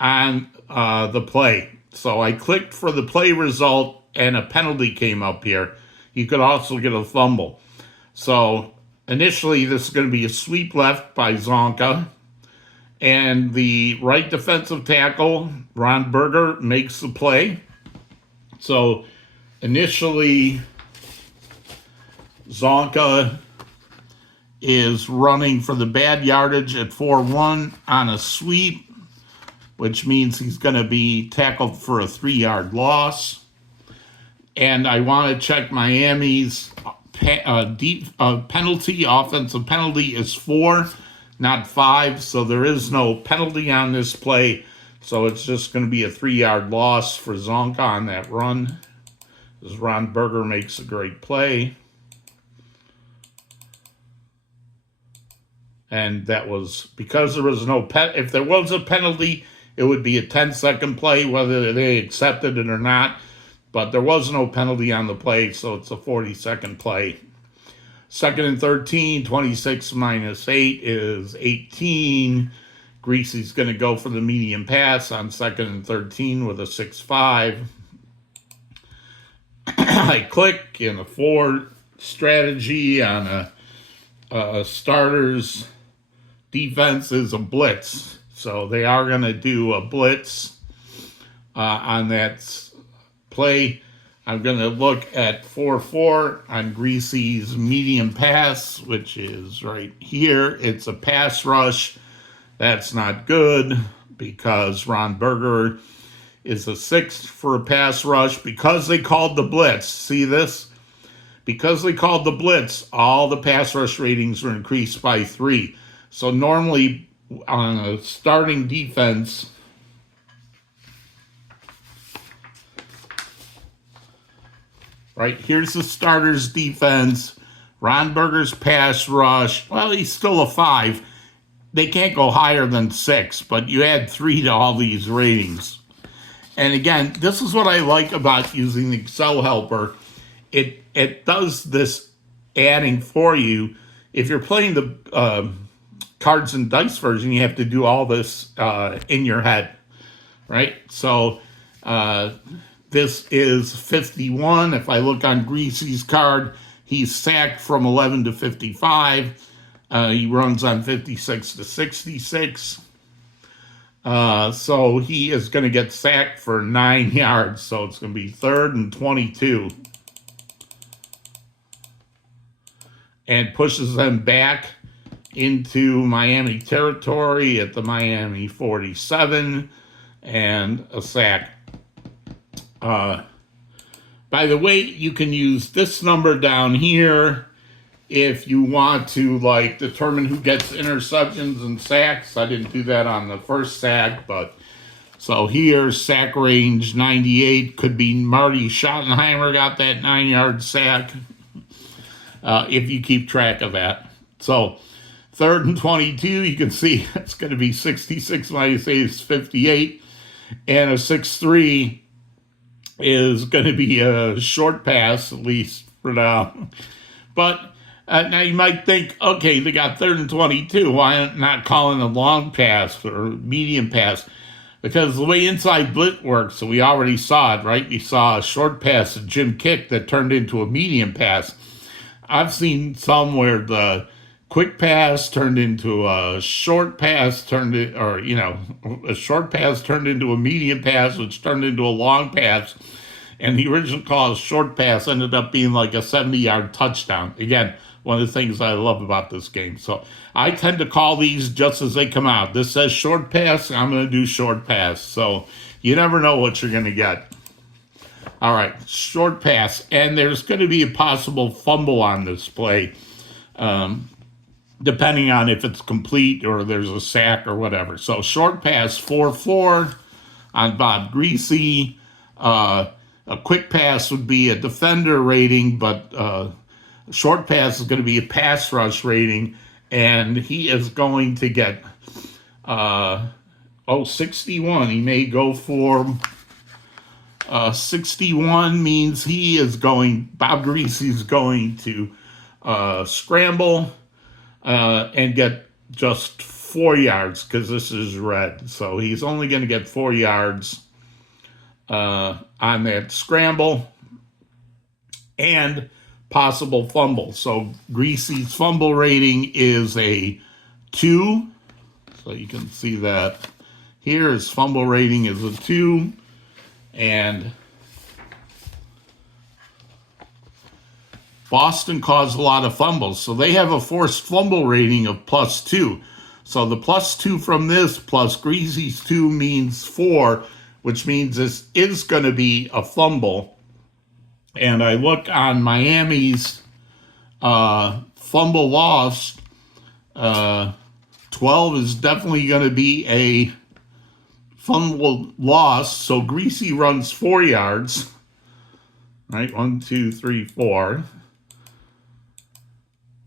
on the play. So I clicked for the play result, and a penalty came up here. You could also get a fumble. So initially, this is going to be a sweep left by Zonka. And the right defensive tackle, Ron Berger, makes the play. So initially, Zonka is running for the bad yardage at 4-1 on a sweep, which means he's going to be tackled for a 3-yard loss. And I want to check Miami's penalty. Offensive penalty is 4. Not 5, so there is no penalty on this play. So it's just going to be a 3-yard loss for Zonka on that run, as Ron Berger makes a great play. And that was because there was no if there was a penalty, it would be a 10-second play, whether they accepted it or not. But there was no penalty on the play, so it's a 40-second play. 2nd and 13, 26 minus 8 is 18. Greasy's going to go for the medium pass on 2nd and 13 with a 6-5. semi-click and a 4 strategy on a starter's defense is a blitz. So they are going to do a blitz on that play. I'm going to look at 4-4 on Greasy's medium pass, which is right here. It's a pass rush. That's not good because Ron Berger is a 6 for a pass rush because they called the blitz. See this? Because they called the blitz, all the pass rush ratings were increased by 3. So normally on a starting defense, right, here's the starter's defense. Ron Berger's pass rush, well, he's still a 5. They can't go higher than 6, but you add 3 to all these ratings. And again, this is what I like about using the Excel Helper. It does this adding for you. If you're playing the cards and dice version, you have to do all this in your head, right? So this is 51. If I look on Greasy's card, he's sacked from 11 to 55. He runs on 56 to 66. So he is going to get sacked for 9 yards. So it's going to be 3rd and 22. And pushes them back into Miami territory at the Miami 47 and a sack. By the way, you can use this number down here if you want to like determine who gets interceptions and sacks. I didn't do that on the first sack, but so here sack range 98 could be Marty Schottenheimer got that 9-yard sack. If you keep track of that. So 3rd and 22, you can see it's going to be 66 minus 8 is 58. And a 6-3 is going to be a short pass, at least for now. But now you might think, okay, they got 3rd and 22. Why not calling a long pass or medium pass? Because the way Inside Blitz works, so we already saw it, right? We saw a short pass, a Jim kick that turned into a medium pass. I've seen some where the quick pass turned into a short pass, a short pass turned into a medium pass, which turned into a long pass. And the original call of short pass ended up being like a 70-yard touchdown. Again, one of the things I love about this game. So I tend to call these just as they come out. This says short pass, I'm going to do short pass. So you never know what you're going to get. All right, short pass. And there's going to be a possible fumble on this play, depending on if it's complete or there's a sack or whatever. So short pass, 4-4 on Bob Greasy. A quick pass would be a defender rating, but short pass is going to be a pass rush rating. And he is going to get 61. He may go for... 61 means Bob Greasy's going to scramble and get just 4 yards because this is red. So he's only going to get 4 yards on that scramble and possible fumble. So Greasy's fumble rating is a 2. So you can see that here his fumble rating is a 2. And Boston caused a lot of fumbles. So they have a forced fumble rating of +2. So the +2 from this plus Greasy's 2 means 4, which means this is going to be a fumble. And I look on Miami's fumble loss. 12 is definitely going to be a fumble loss, so Greasy runs 4 yards. Right, 1, 2, 3, 4.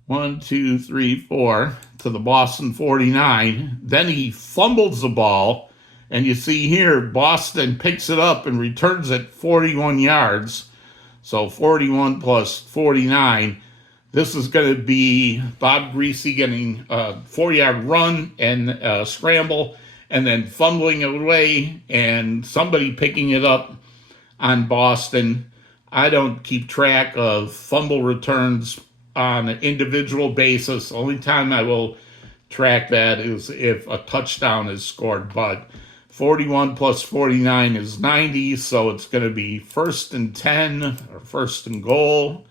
1, 2, 3, 4 to the Boston 49. Then he fumbles the ball, and you see here Boston picks it up and returns it 41 yards. So 41 plus 49. This is going to be Bob Greasy getting a 4-yard run and scramble, and then fumbling it away, and somebody picking it up on Boston I don't keep track of fumble returns on an individual basis. The only time I will track that is if a touchdown is scored. But 41 plus 49 is 90, so it's going to be 1st and 10 or 1st and goal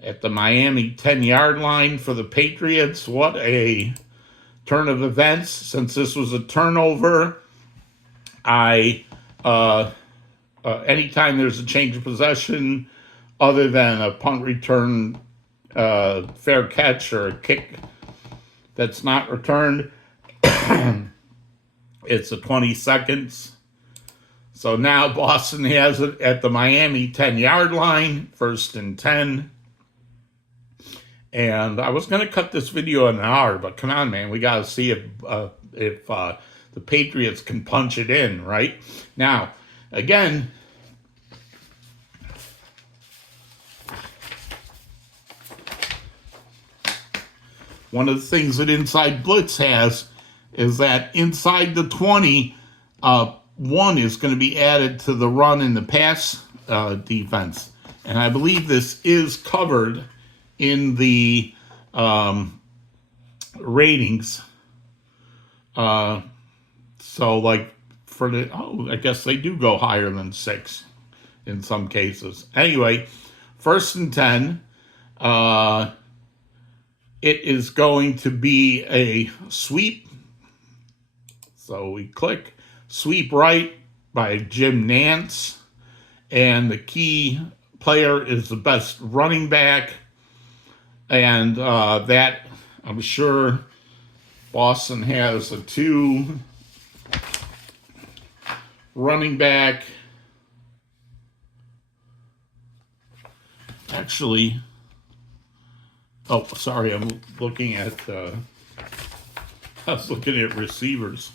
at the Miami 10-yard line for the Patriots. What a turn of events. Since this was a turnover, anytime there's a change of possession other than a punt return, fair catch, or a kick that's not returned, it's a 20 seconds. So now Boston has it at the Miami 10-yard line, 1st and 10. And I was going to cut this video in an hour, but come on, man, we got to see if the Patriots can punch it in, right? Now, again, one of the things that Inside Blitz has is that inside the 20, 1 is going to be added to the run and the pass defense. And I believe this is covered in the ratings. So like for the, I guess they do go higher than 6 in some cases. Anyway, 1st and 10, it is going to be a sweep. So we click sweep right by Jim Nance, and the key player is the best running back. And that, I'm sure Boston has a 2 running back. Actually, oh, sorry, I'm looking at, I was looking at receivers.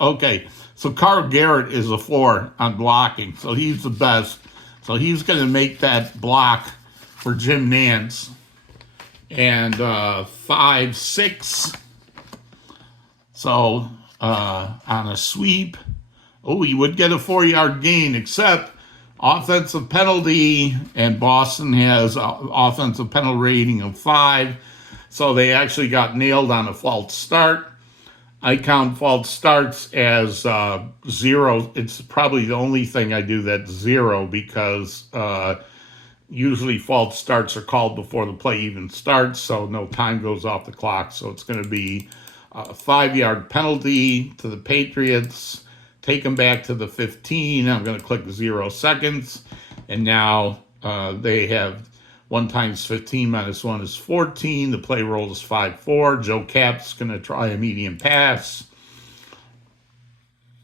Okay, so Carl Garrett is a 4 on blocking, so he's the best. So he's going to make that block for Jim Nance. And 5, 6. So on a sweep, oh, he would get a 4-yard gain, except offensive penalty, and Boston has offensive penalty rating of 5. So they actually got nailed on a false start. I count false starts as 0. It's probably the only thing I do that's 0, because usually false starts are called before the play even starts, so no time goes off the clock. So it's going to be a 5-yard penalty to the Patriots. Take them back to the 15. I'm going to click 0 seconds. And now they have 1 times 15 minus 1 is 14. The play roll is 5-4. Joe Cap's going to try a medium pass.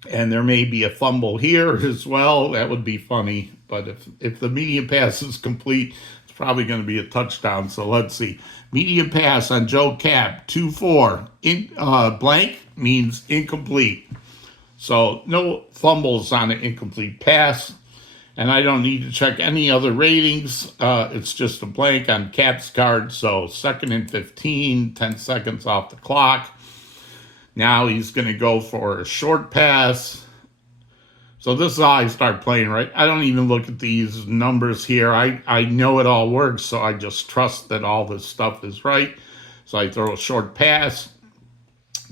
And there may be a fumble here as well. That would be funny. But if the medium pass is complete, it's probably going to be a touchdown. So let's see. Medium pass on Joe Cap, 2-4. Blank means incomplete. So no fumbles on an incomplete pass. And I don't need to check any other ratings. It's just a blank on Cap's card. So 2nd and 15, 10 seconds off the clock. Now he's going to go for a short pass. So this is how I start playing, right? I don't even look at these numbers here. I know it all works, so I just trust that all this stuff is right. So I throw a short pass,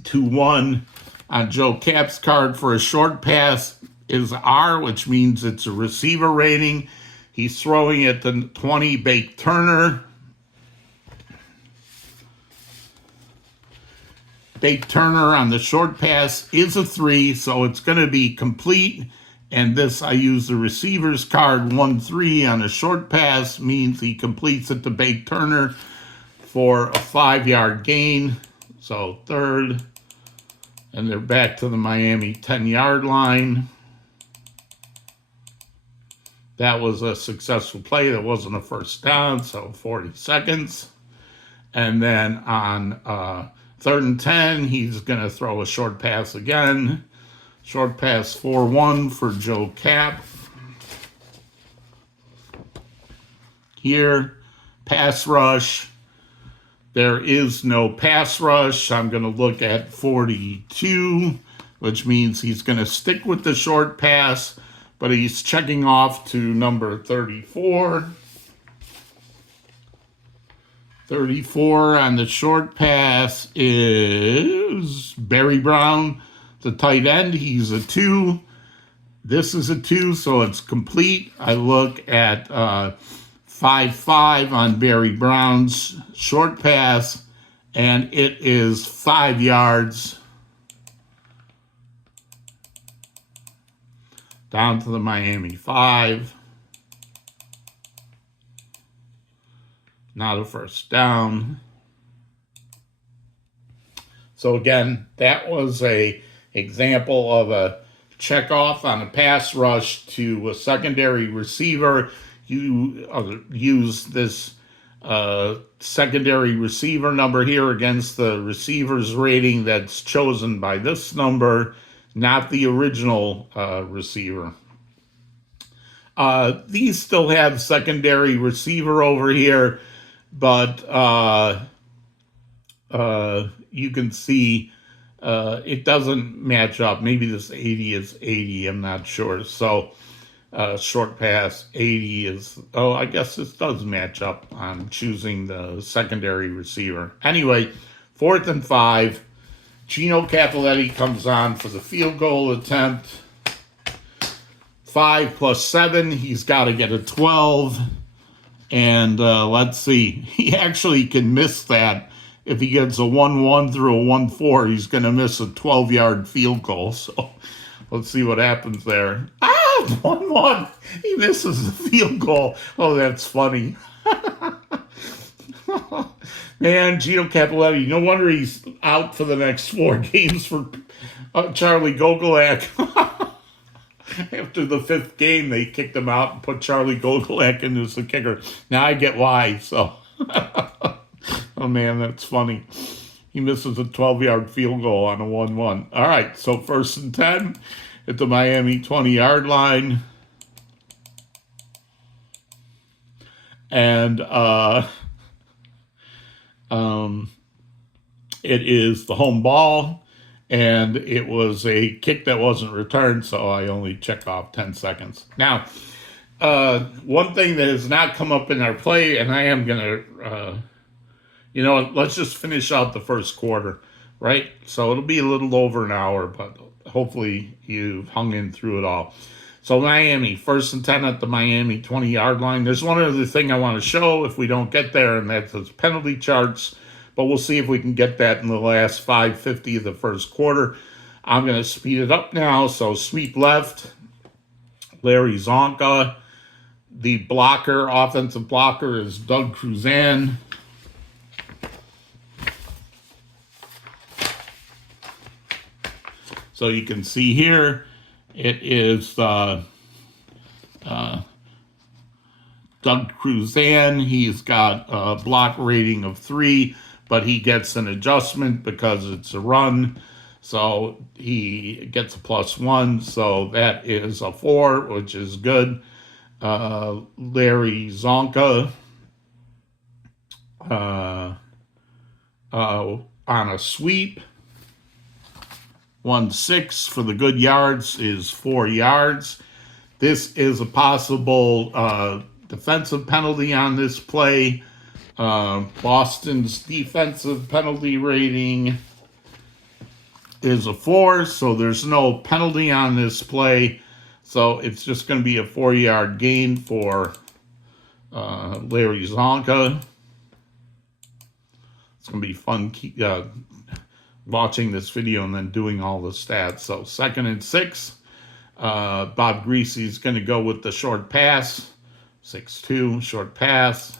2-1 on Joe Cap's card for a short pass is R, which means it's a receiver rating. He's throwing at the 20, Bake Turner. Bake Turner on the short pass is a 3, so it's going to be complete. And this, I use the receiver's card, 1-3 on a short pass, means he completes it to Bake Turner for a 5-yard gain. So 3rd, and they're back to the Miami 10-yard line. That was a successful play. That wasn't a first down, so 40 seconds. And then on 3rd and 10, he's going to throw a short pass again. Short pass 4-1 for Joe Cap. Here, pass rush. There is no pass rush. I'm going to look at 42, which means he's going to stick with the short pass, but he's checking off to number 34. 34 on the short pass is Barry Brown, the tight end. He's a 2. This is a 2, so it's complete. I look at 5-5 on Barry Brown's short pass, and it is 5 yards down to the Miami 5. Not a first down. So again, that was a example of a check off on a pass rush to a secondary receiver. You use this secondary receiver number here against the receiver's rating that's chosen by this number, not the original receiver. These still have secondary receiver over here, but you can see it doesn't match up. Maybe this 80 is 80, I'm not sure. So short pass 80 is, I guess this does match up. I'm choosing the secondary receiver. Anyway, 4th and 5. Gino Cappelletti comes on for the field goal attempt. 5 plus 7, he's got to get a 12. And let's see, he actually can miss that. If he gets a 1-1 through a 1-4, he's going to miss a 12-yard field goal. So let's see what happens there. 1-1. He misses the field goal. Oh, that's funny. Man, Gino Cappelletti, no wonder he's out for the next 4 games for Charlie Gogolak. After the 5th game, they kicked him out and put Charlie Gogolak in as the kicker. Now I get why, so... Oh, man, that's funny. He misses a 12-yard field goal on a 1-1. All right, so 1st and 10 at the Miami 20-yard line. And it is the home ball, and it was a kick that wasn't returned, so I only check off 10 seconds. Now, one thing that has not come up in our play, and I am going to... let's just finish out the first quarter, right? So it'll be a little over an hour, but hopefully you've hung in through it all. So Miami, 1st and 10 at the Miami 20-yard line. There's one other thing I want to show if we don't get there, and that's the penalty charts. But we'll see if we can get that in the last 5:50 of the first quarter. I'm going to speed it up now. So sweep left, Larry Zonka. The blocker, offensive blocker, is Doug Cruzan. So you can see here, it is Doug Cruzan. He's got a block rating of 3, but he gets an adjustment because it's a run. So he gets a +1. So that is a 4, which is good. Larry Zonka on a sweep. 1-6 for the good yards is 4 yards. This is a possible defensive penalty on this play. Boston's defensive penalty rating is a 4, so there's no penalty on this play. So it's just going to be a 4-yard gain for Larry Zonka. It's going to be fun watching this video and then doing all the stats. So 2nd and 6. Bob Greasy's going to go with the short pass. 6-2, short pass.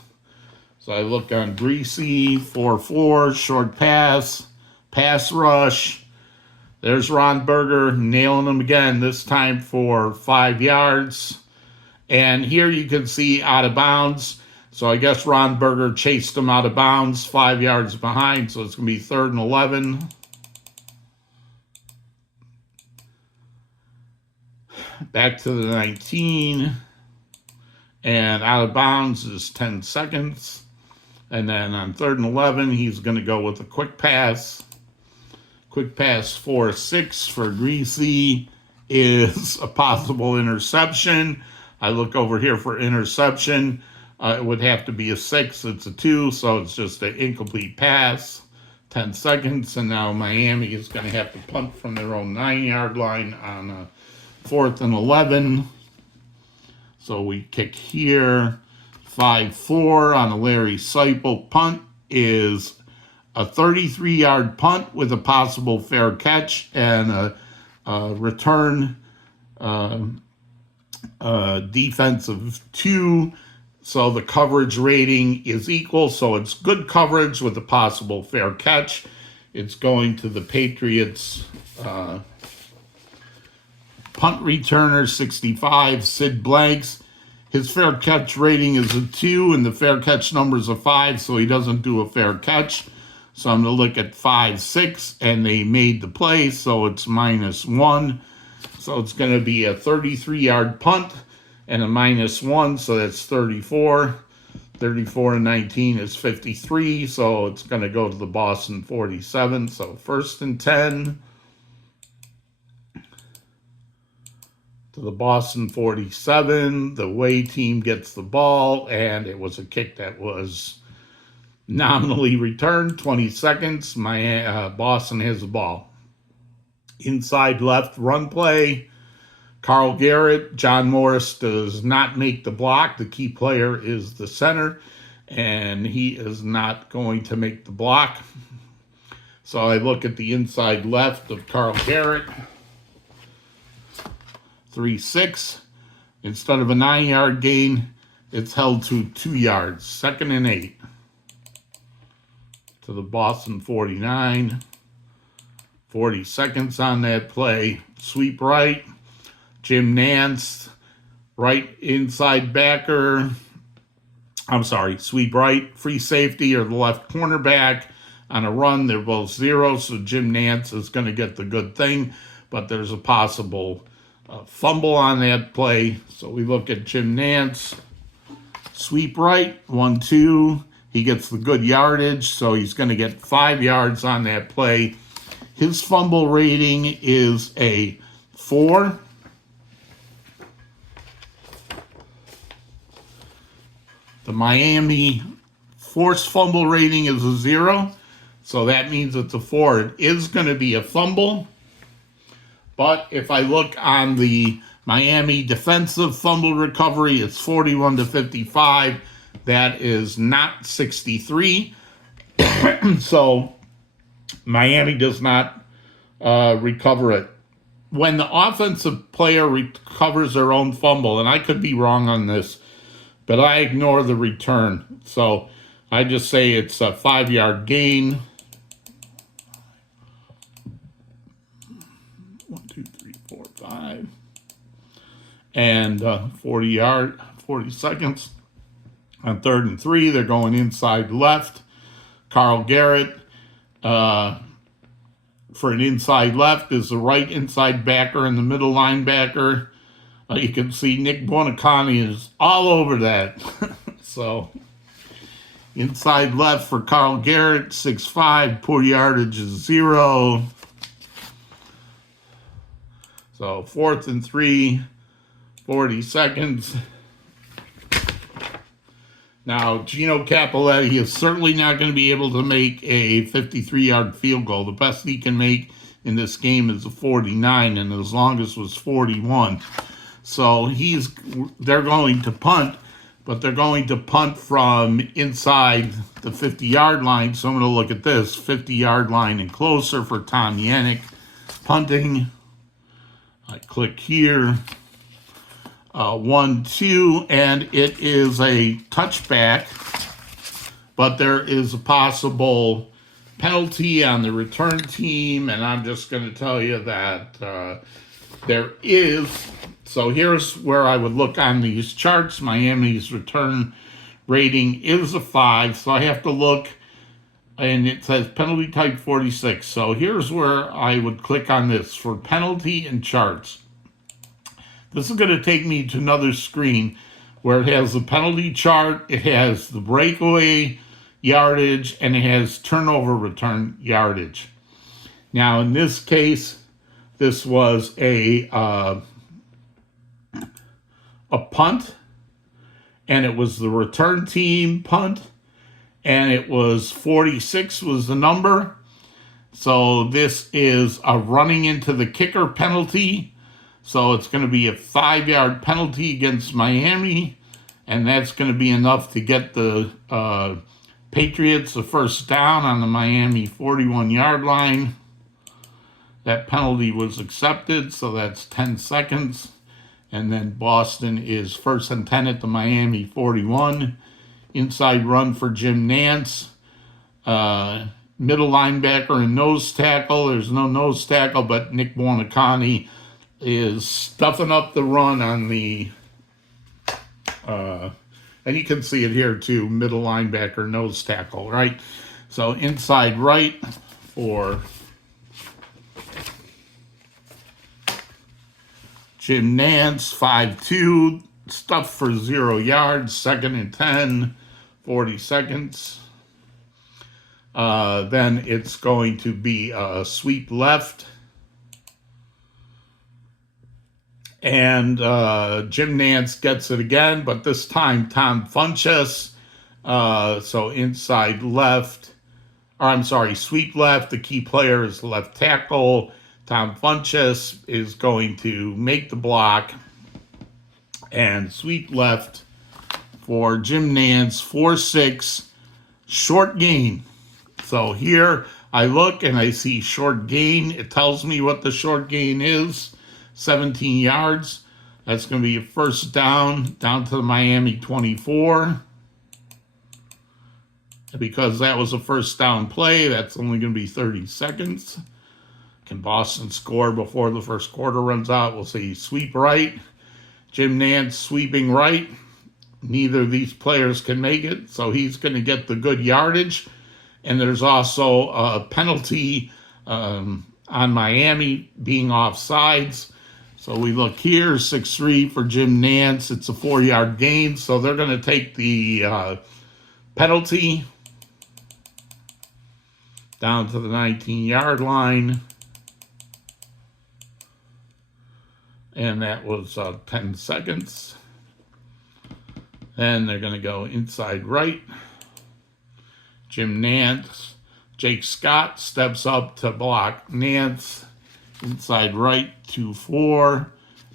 So I look on Greasy, 4-4, short pass, pass rush. There's Ron Berger nailing him again, this time for 5 yards. And here you can see out of bounds. So I guess Ron Berger chased him out of bounds, 5 yards behind. So it's going to be 3rd and 11. Back to the 19. And out of bounds is 10 seconds. And then on 3rd and 11, he's going to go with a quick pass. Quick pass 4-6 for Greasy. is a possible interception. I look over here for interception. It would have to be a 6. It's a 2, so it's just an incomplete pass. 10 seconds, and now Miami is going to have to punt from their own 9-yard line on a 4th and 11. So we kick here. 5-4 on a Larry Seipel punt is a 33-yard punt with a possible fair catch and a return defensive 2. So the coverage rating is equal. So it's good coverage with a possible fair catch. It's going to the Patriots punt returner 65, Sid Blanks. His fair catch rating is a 2 and the fair catch number is a 5, so he doesn't do a fair catch. So I'm going to look at 5-6, and they made the play, so it's -1. So it's going to be a 33-yard punt and a -1, so that's 34. 34 and 19 is 53, so it's going to go to the Boston 47. So 1st and 10 to the Boston 47. The away team gets the ball, and it was a kick that was nominally returned. 20 seconds. Boston has the ball. Inside left run play. Carl Garrett. John Morris does not make the block. The key player is the center, and he is not going to make the block. So I look at the inside left of Carl Garrett. 3-6. Instead of a 9-yard gain, it's held to 2 yards. 2nd and 8 to the Boston 49. 40 seconds on that play. Sweep right. Jim Nance, right inside backer. Sweep right. Free safety or the left cornerback. On a run, they're both 0, so Jim Nance is going to get the good thing, but there's a possible fumble on that play. So we look at Jim Nance. Sweep right, 1-2. He gets the good yardage, so he's going to get 5 yards on that play. His fumble rating is a 4. The Miami forced fumble rating is a 0, so that means it's a 4. It is going to be a fumble, but if I look on the Miami defensive fumble recovery, it's 41-55. That is not 63. So Miami does not recover it. When the offensive player recovers their own fumble, and I could be wrong on this, but I ignore the return. So I just say it's a 5-yard gain. 1, 2, 3, 4, 5. And 40 seconds. On 3rd and 3, they're going inside left. Carl Garrett for an inside left is the right inside backer and the middle linebacker. You can see Nick Buonacani is all over that. So inside left for Carl Garrett, 6'5", poor yardage is 0. So 4th and 3, 40 seconds. Now, Gino Cappelletti is certainly not going to be able to make a 53-yard field goal. The best he can make in this game is a 49, and his longest was 41. So they're going to punt, but they're going to punt from inside the 50-yard line. So I'm going to look at this, 50-yard line and closer for Tom Yannick. Punting. I click here. 1-2, and it is a touchback, but there is a possible penalty on the return team, and I'm just going to tell you that there is. So here's where I would look on these charts. Miami's return rating is a 5, so I have to look, and it says penalty type 46. So here's where I would click on this for penalty and charts. This is going to take me to another screen where it has the penalty chart, it has the breakaway yardage, and it has turnover return yardage. Now, in this case, This was a punt, and it was the return team punt, and it was 46 was the number. So this is a running into the kicker penalty. So it's going to be a 5-yard penalty against Miami, and that's going to be enough to get the Patriots a first down on the Miami 41-yard line. That penalty was accepted, so that's 10 seconds. And then Boston is 1st and 10 at the Miami 41. Inside run for Jim Nance. Middle linebacker and nose tackle. There's no nose tackle, but Nick Buonacani is stuffing up the run on the, and you can see it here too, middle linebacker, nose tackle, right? So inside right for Jim Nance, 5'2", stuff for 0 yards, 2nd and 10, 40 seconds. Then it's going to be a sweep left. And Jim Nance gets it again, but this time Tom Funchess. So inside left, or I'm sorry, sweep left. The key player is left tackle. Tom Funchess is going to make the block. And sweep left for Jim Nance, 4-6, short gain. So here I look and I see short gain. It tells me what the short gain is, 17 yards. That's going to be a first down to the Miami 24. Because that was a first down play, that's only going to be 30 seconds. Can Boston score before the first quarter runs out? We'll see. Sweep right. Jim Nance sweeping right. Neither of these players can make it, so he's going to get the good yardage. And there's also a penalty on Miami being offsides. So we look here, 6-3 for Jim Nance. It's a 4-yard gain, so they're going to take the penalty down to the 19-yard line. And that was 10 seconds. Then they're going to go inside right. Jim Nance. Jake Scott steps up to block Nance. Inside right, 2-4.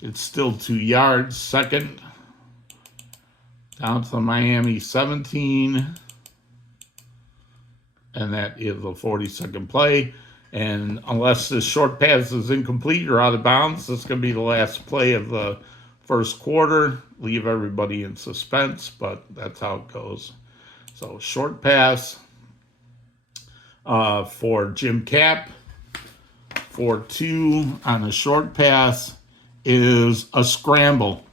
It's still 2 yards. 2nd. Down to the Miami 17. And that is a 40-second play. And unless this short pass is incomplete or out of bounds, this is going to be the last play of the first quarter. Leave everybody in suspense, but that's how it goes. So short pass for Jim Cap. 4-2 on a short pass is a scramble.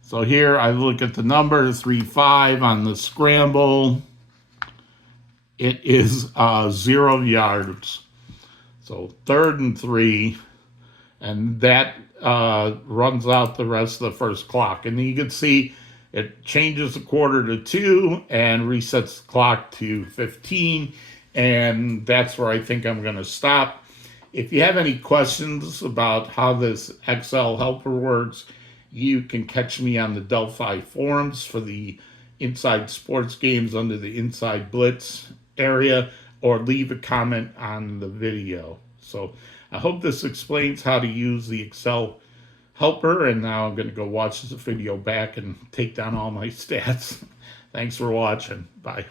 So here I look at the number, 3-5 on the scramble. It is 0 yards. So 3rd and 3, and that runs out the rest of the first clock. And you can see it changes the quarter to 2 and resets the clock to 15. And that's where I think I'm going to stop. If you have any questions about how this Excel helper works, you can catch me on the Delphi forums for the Inside Sports games under the Inside Blitz area, or leave a comment on the video. So I hope this explains how to use the Excel helper, and now I'm going to go watch this video back and take down all my stats. Thanks for watching. Bye.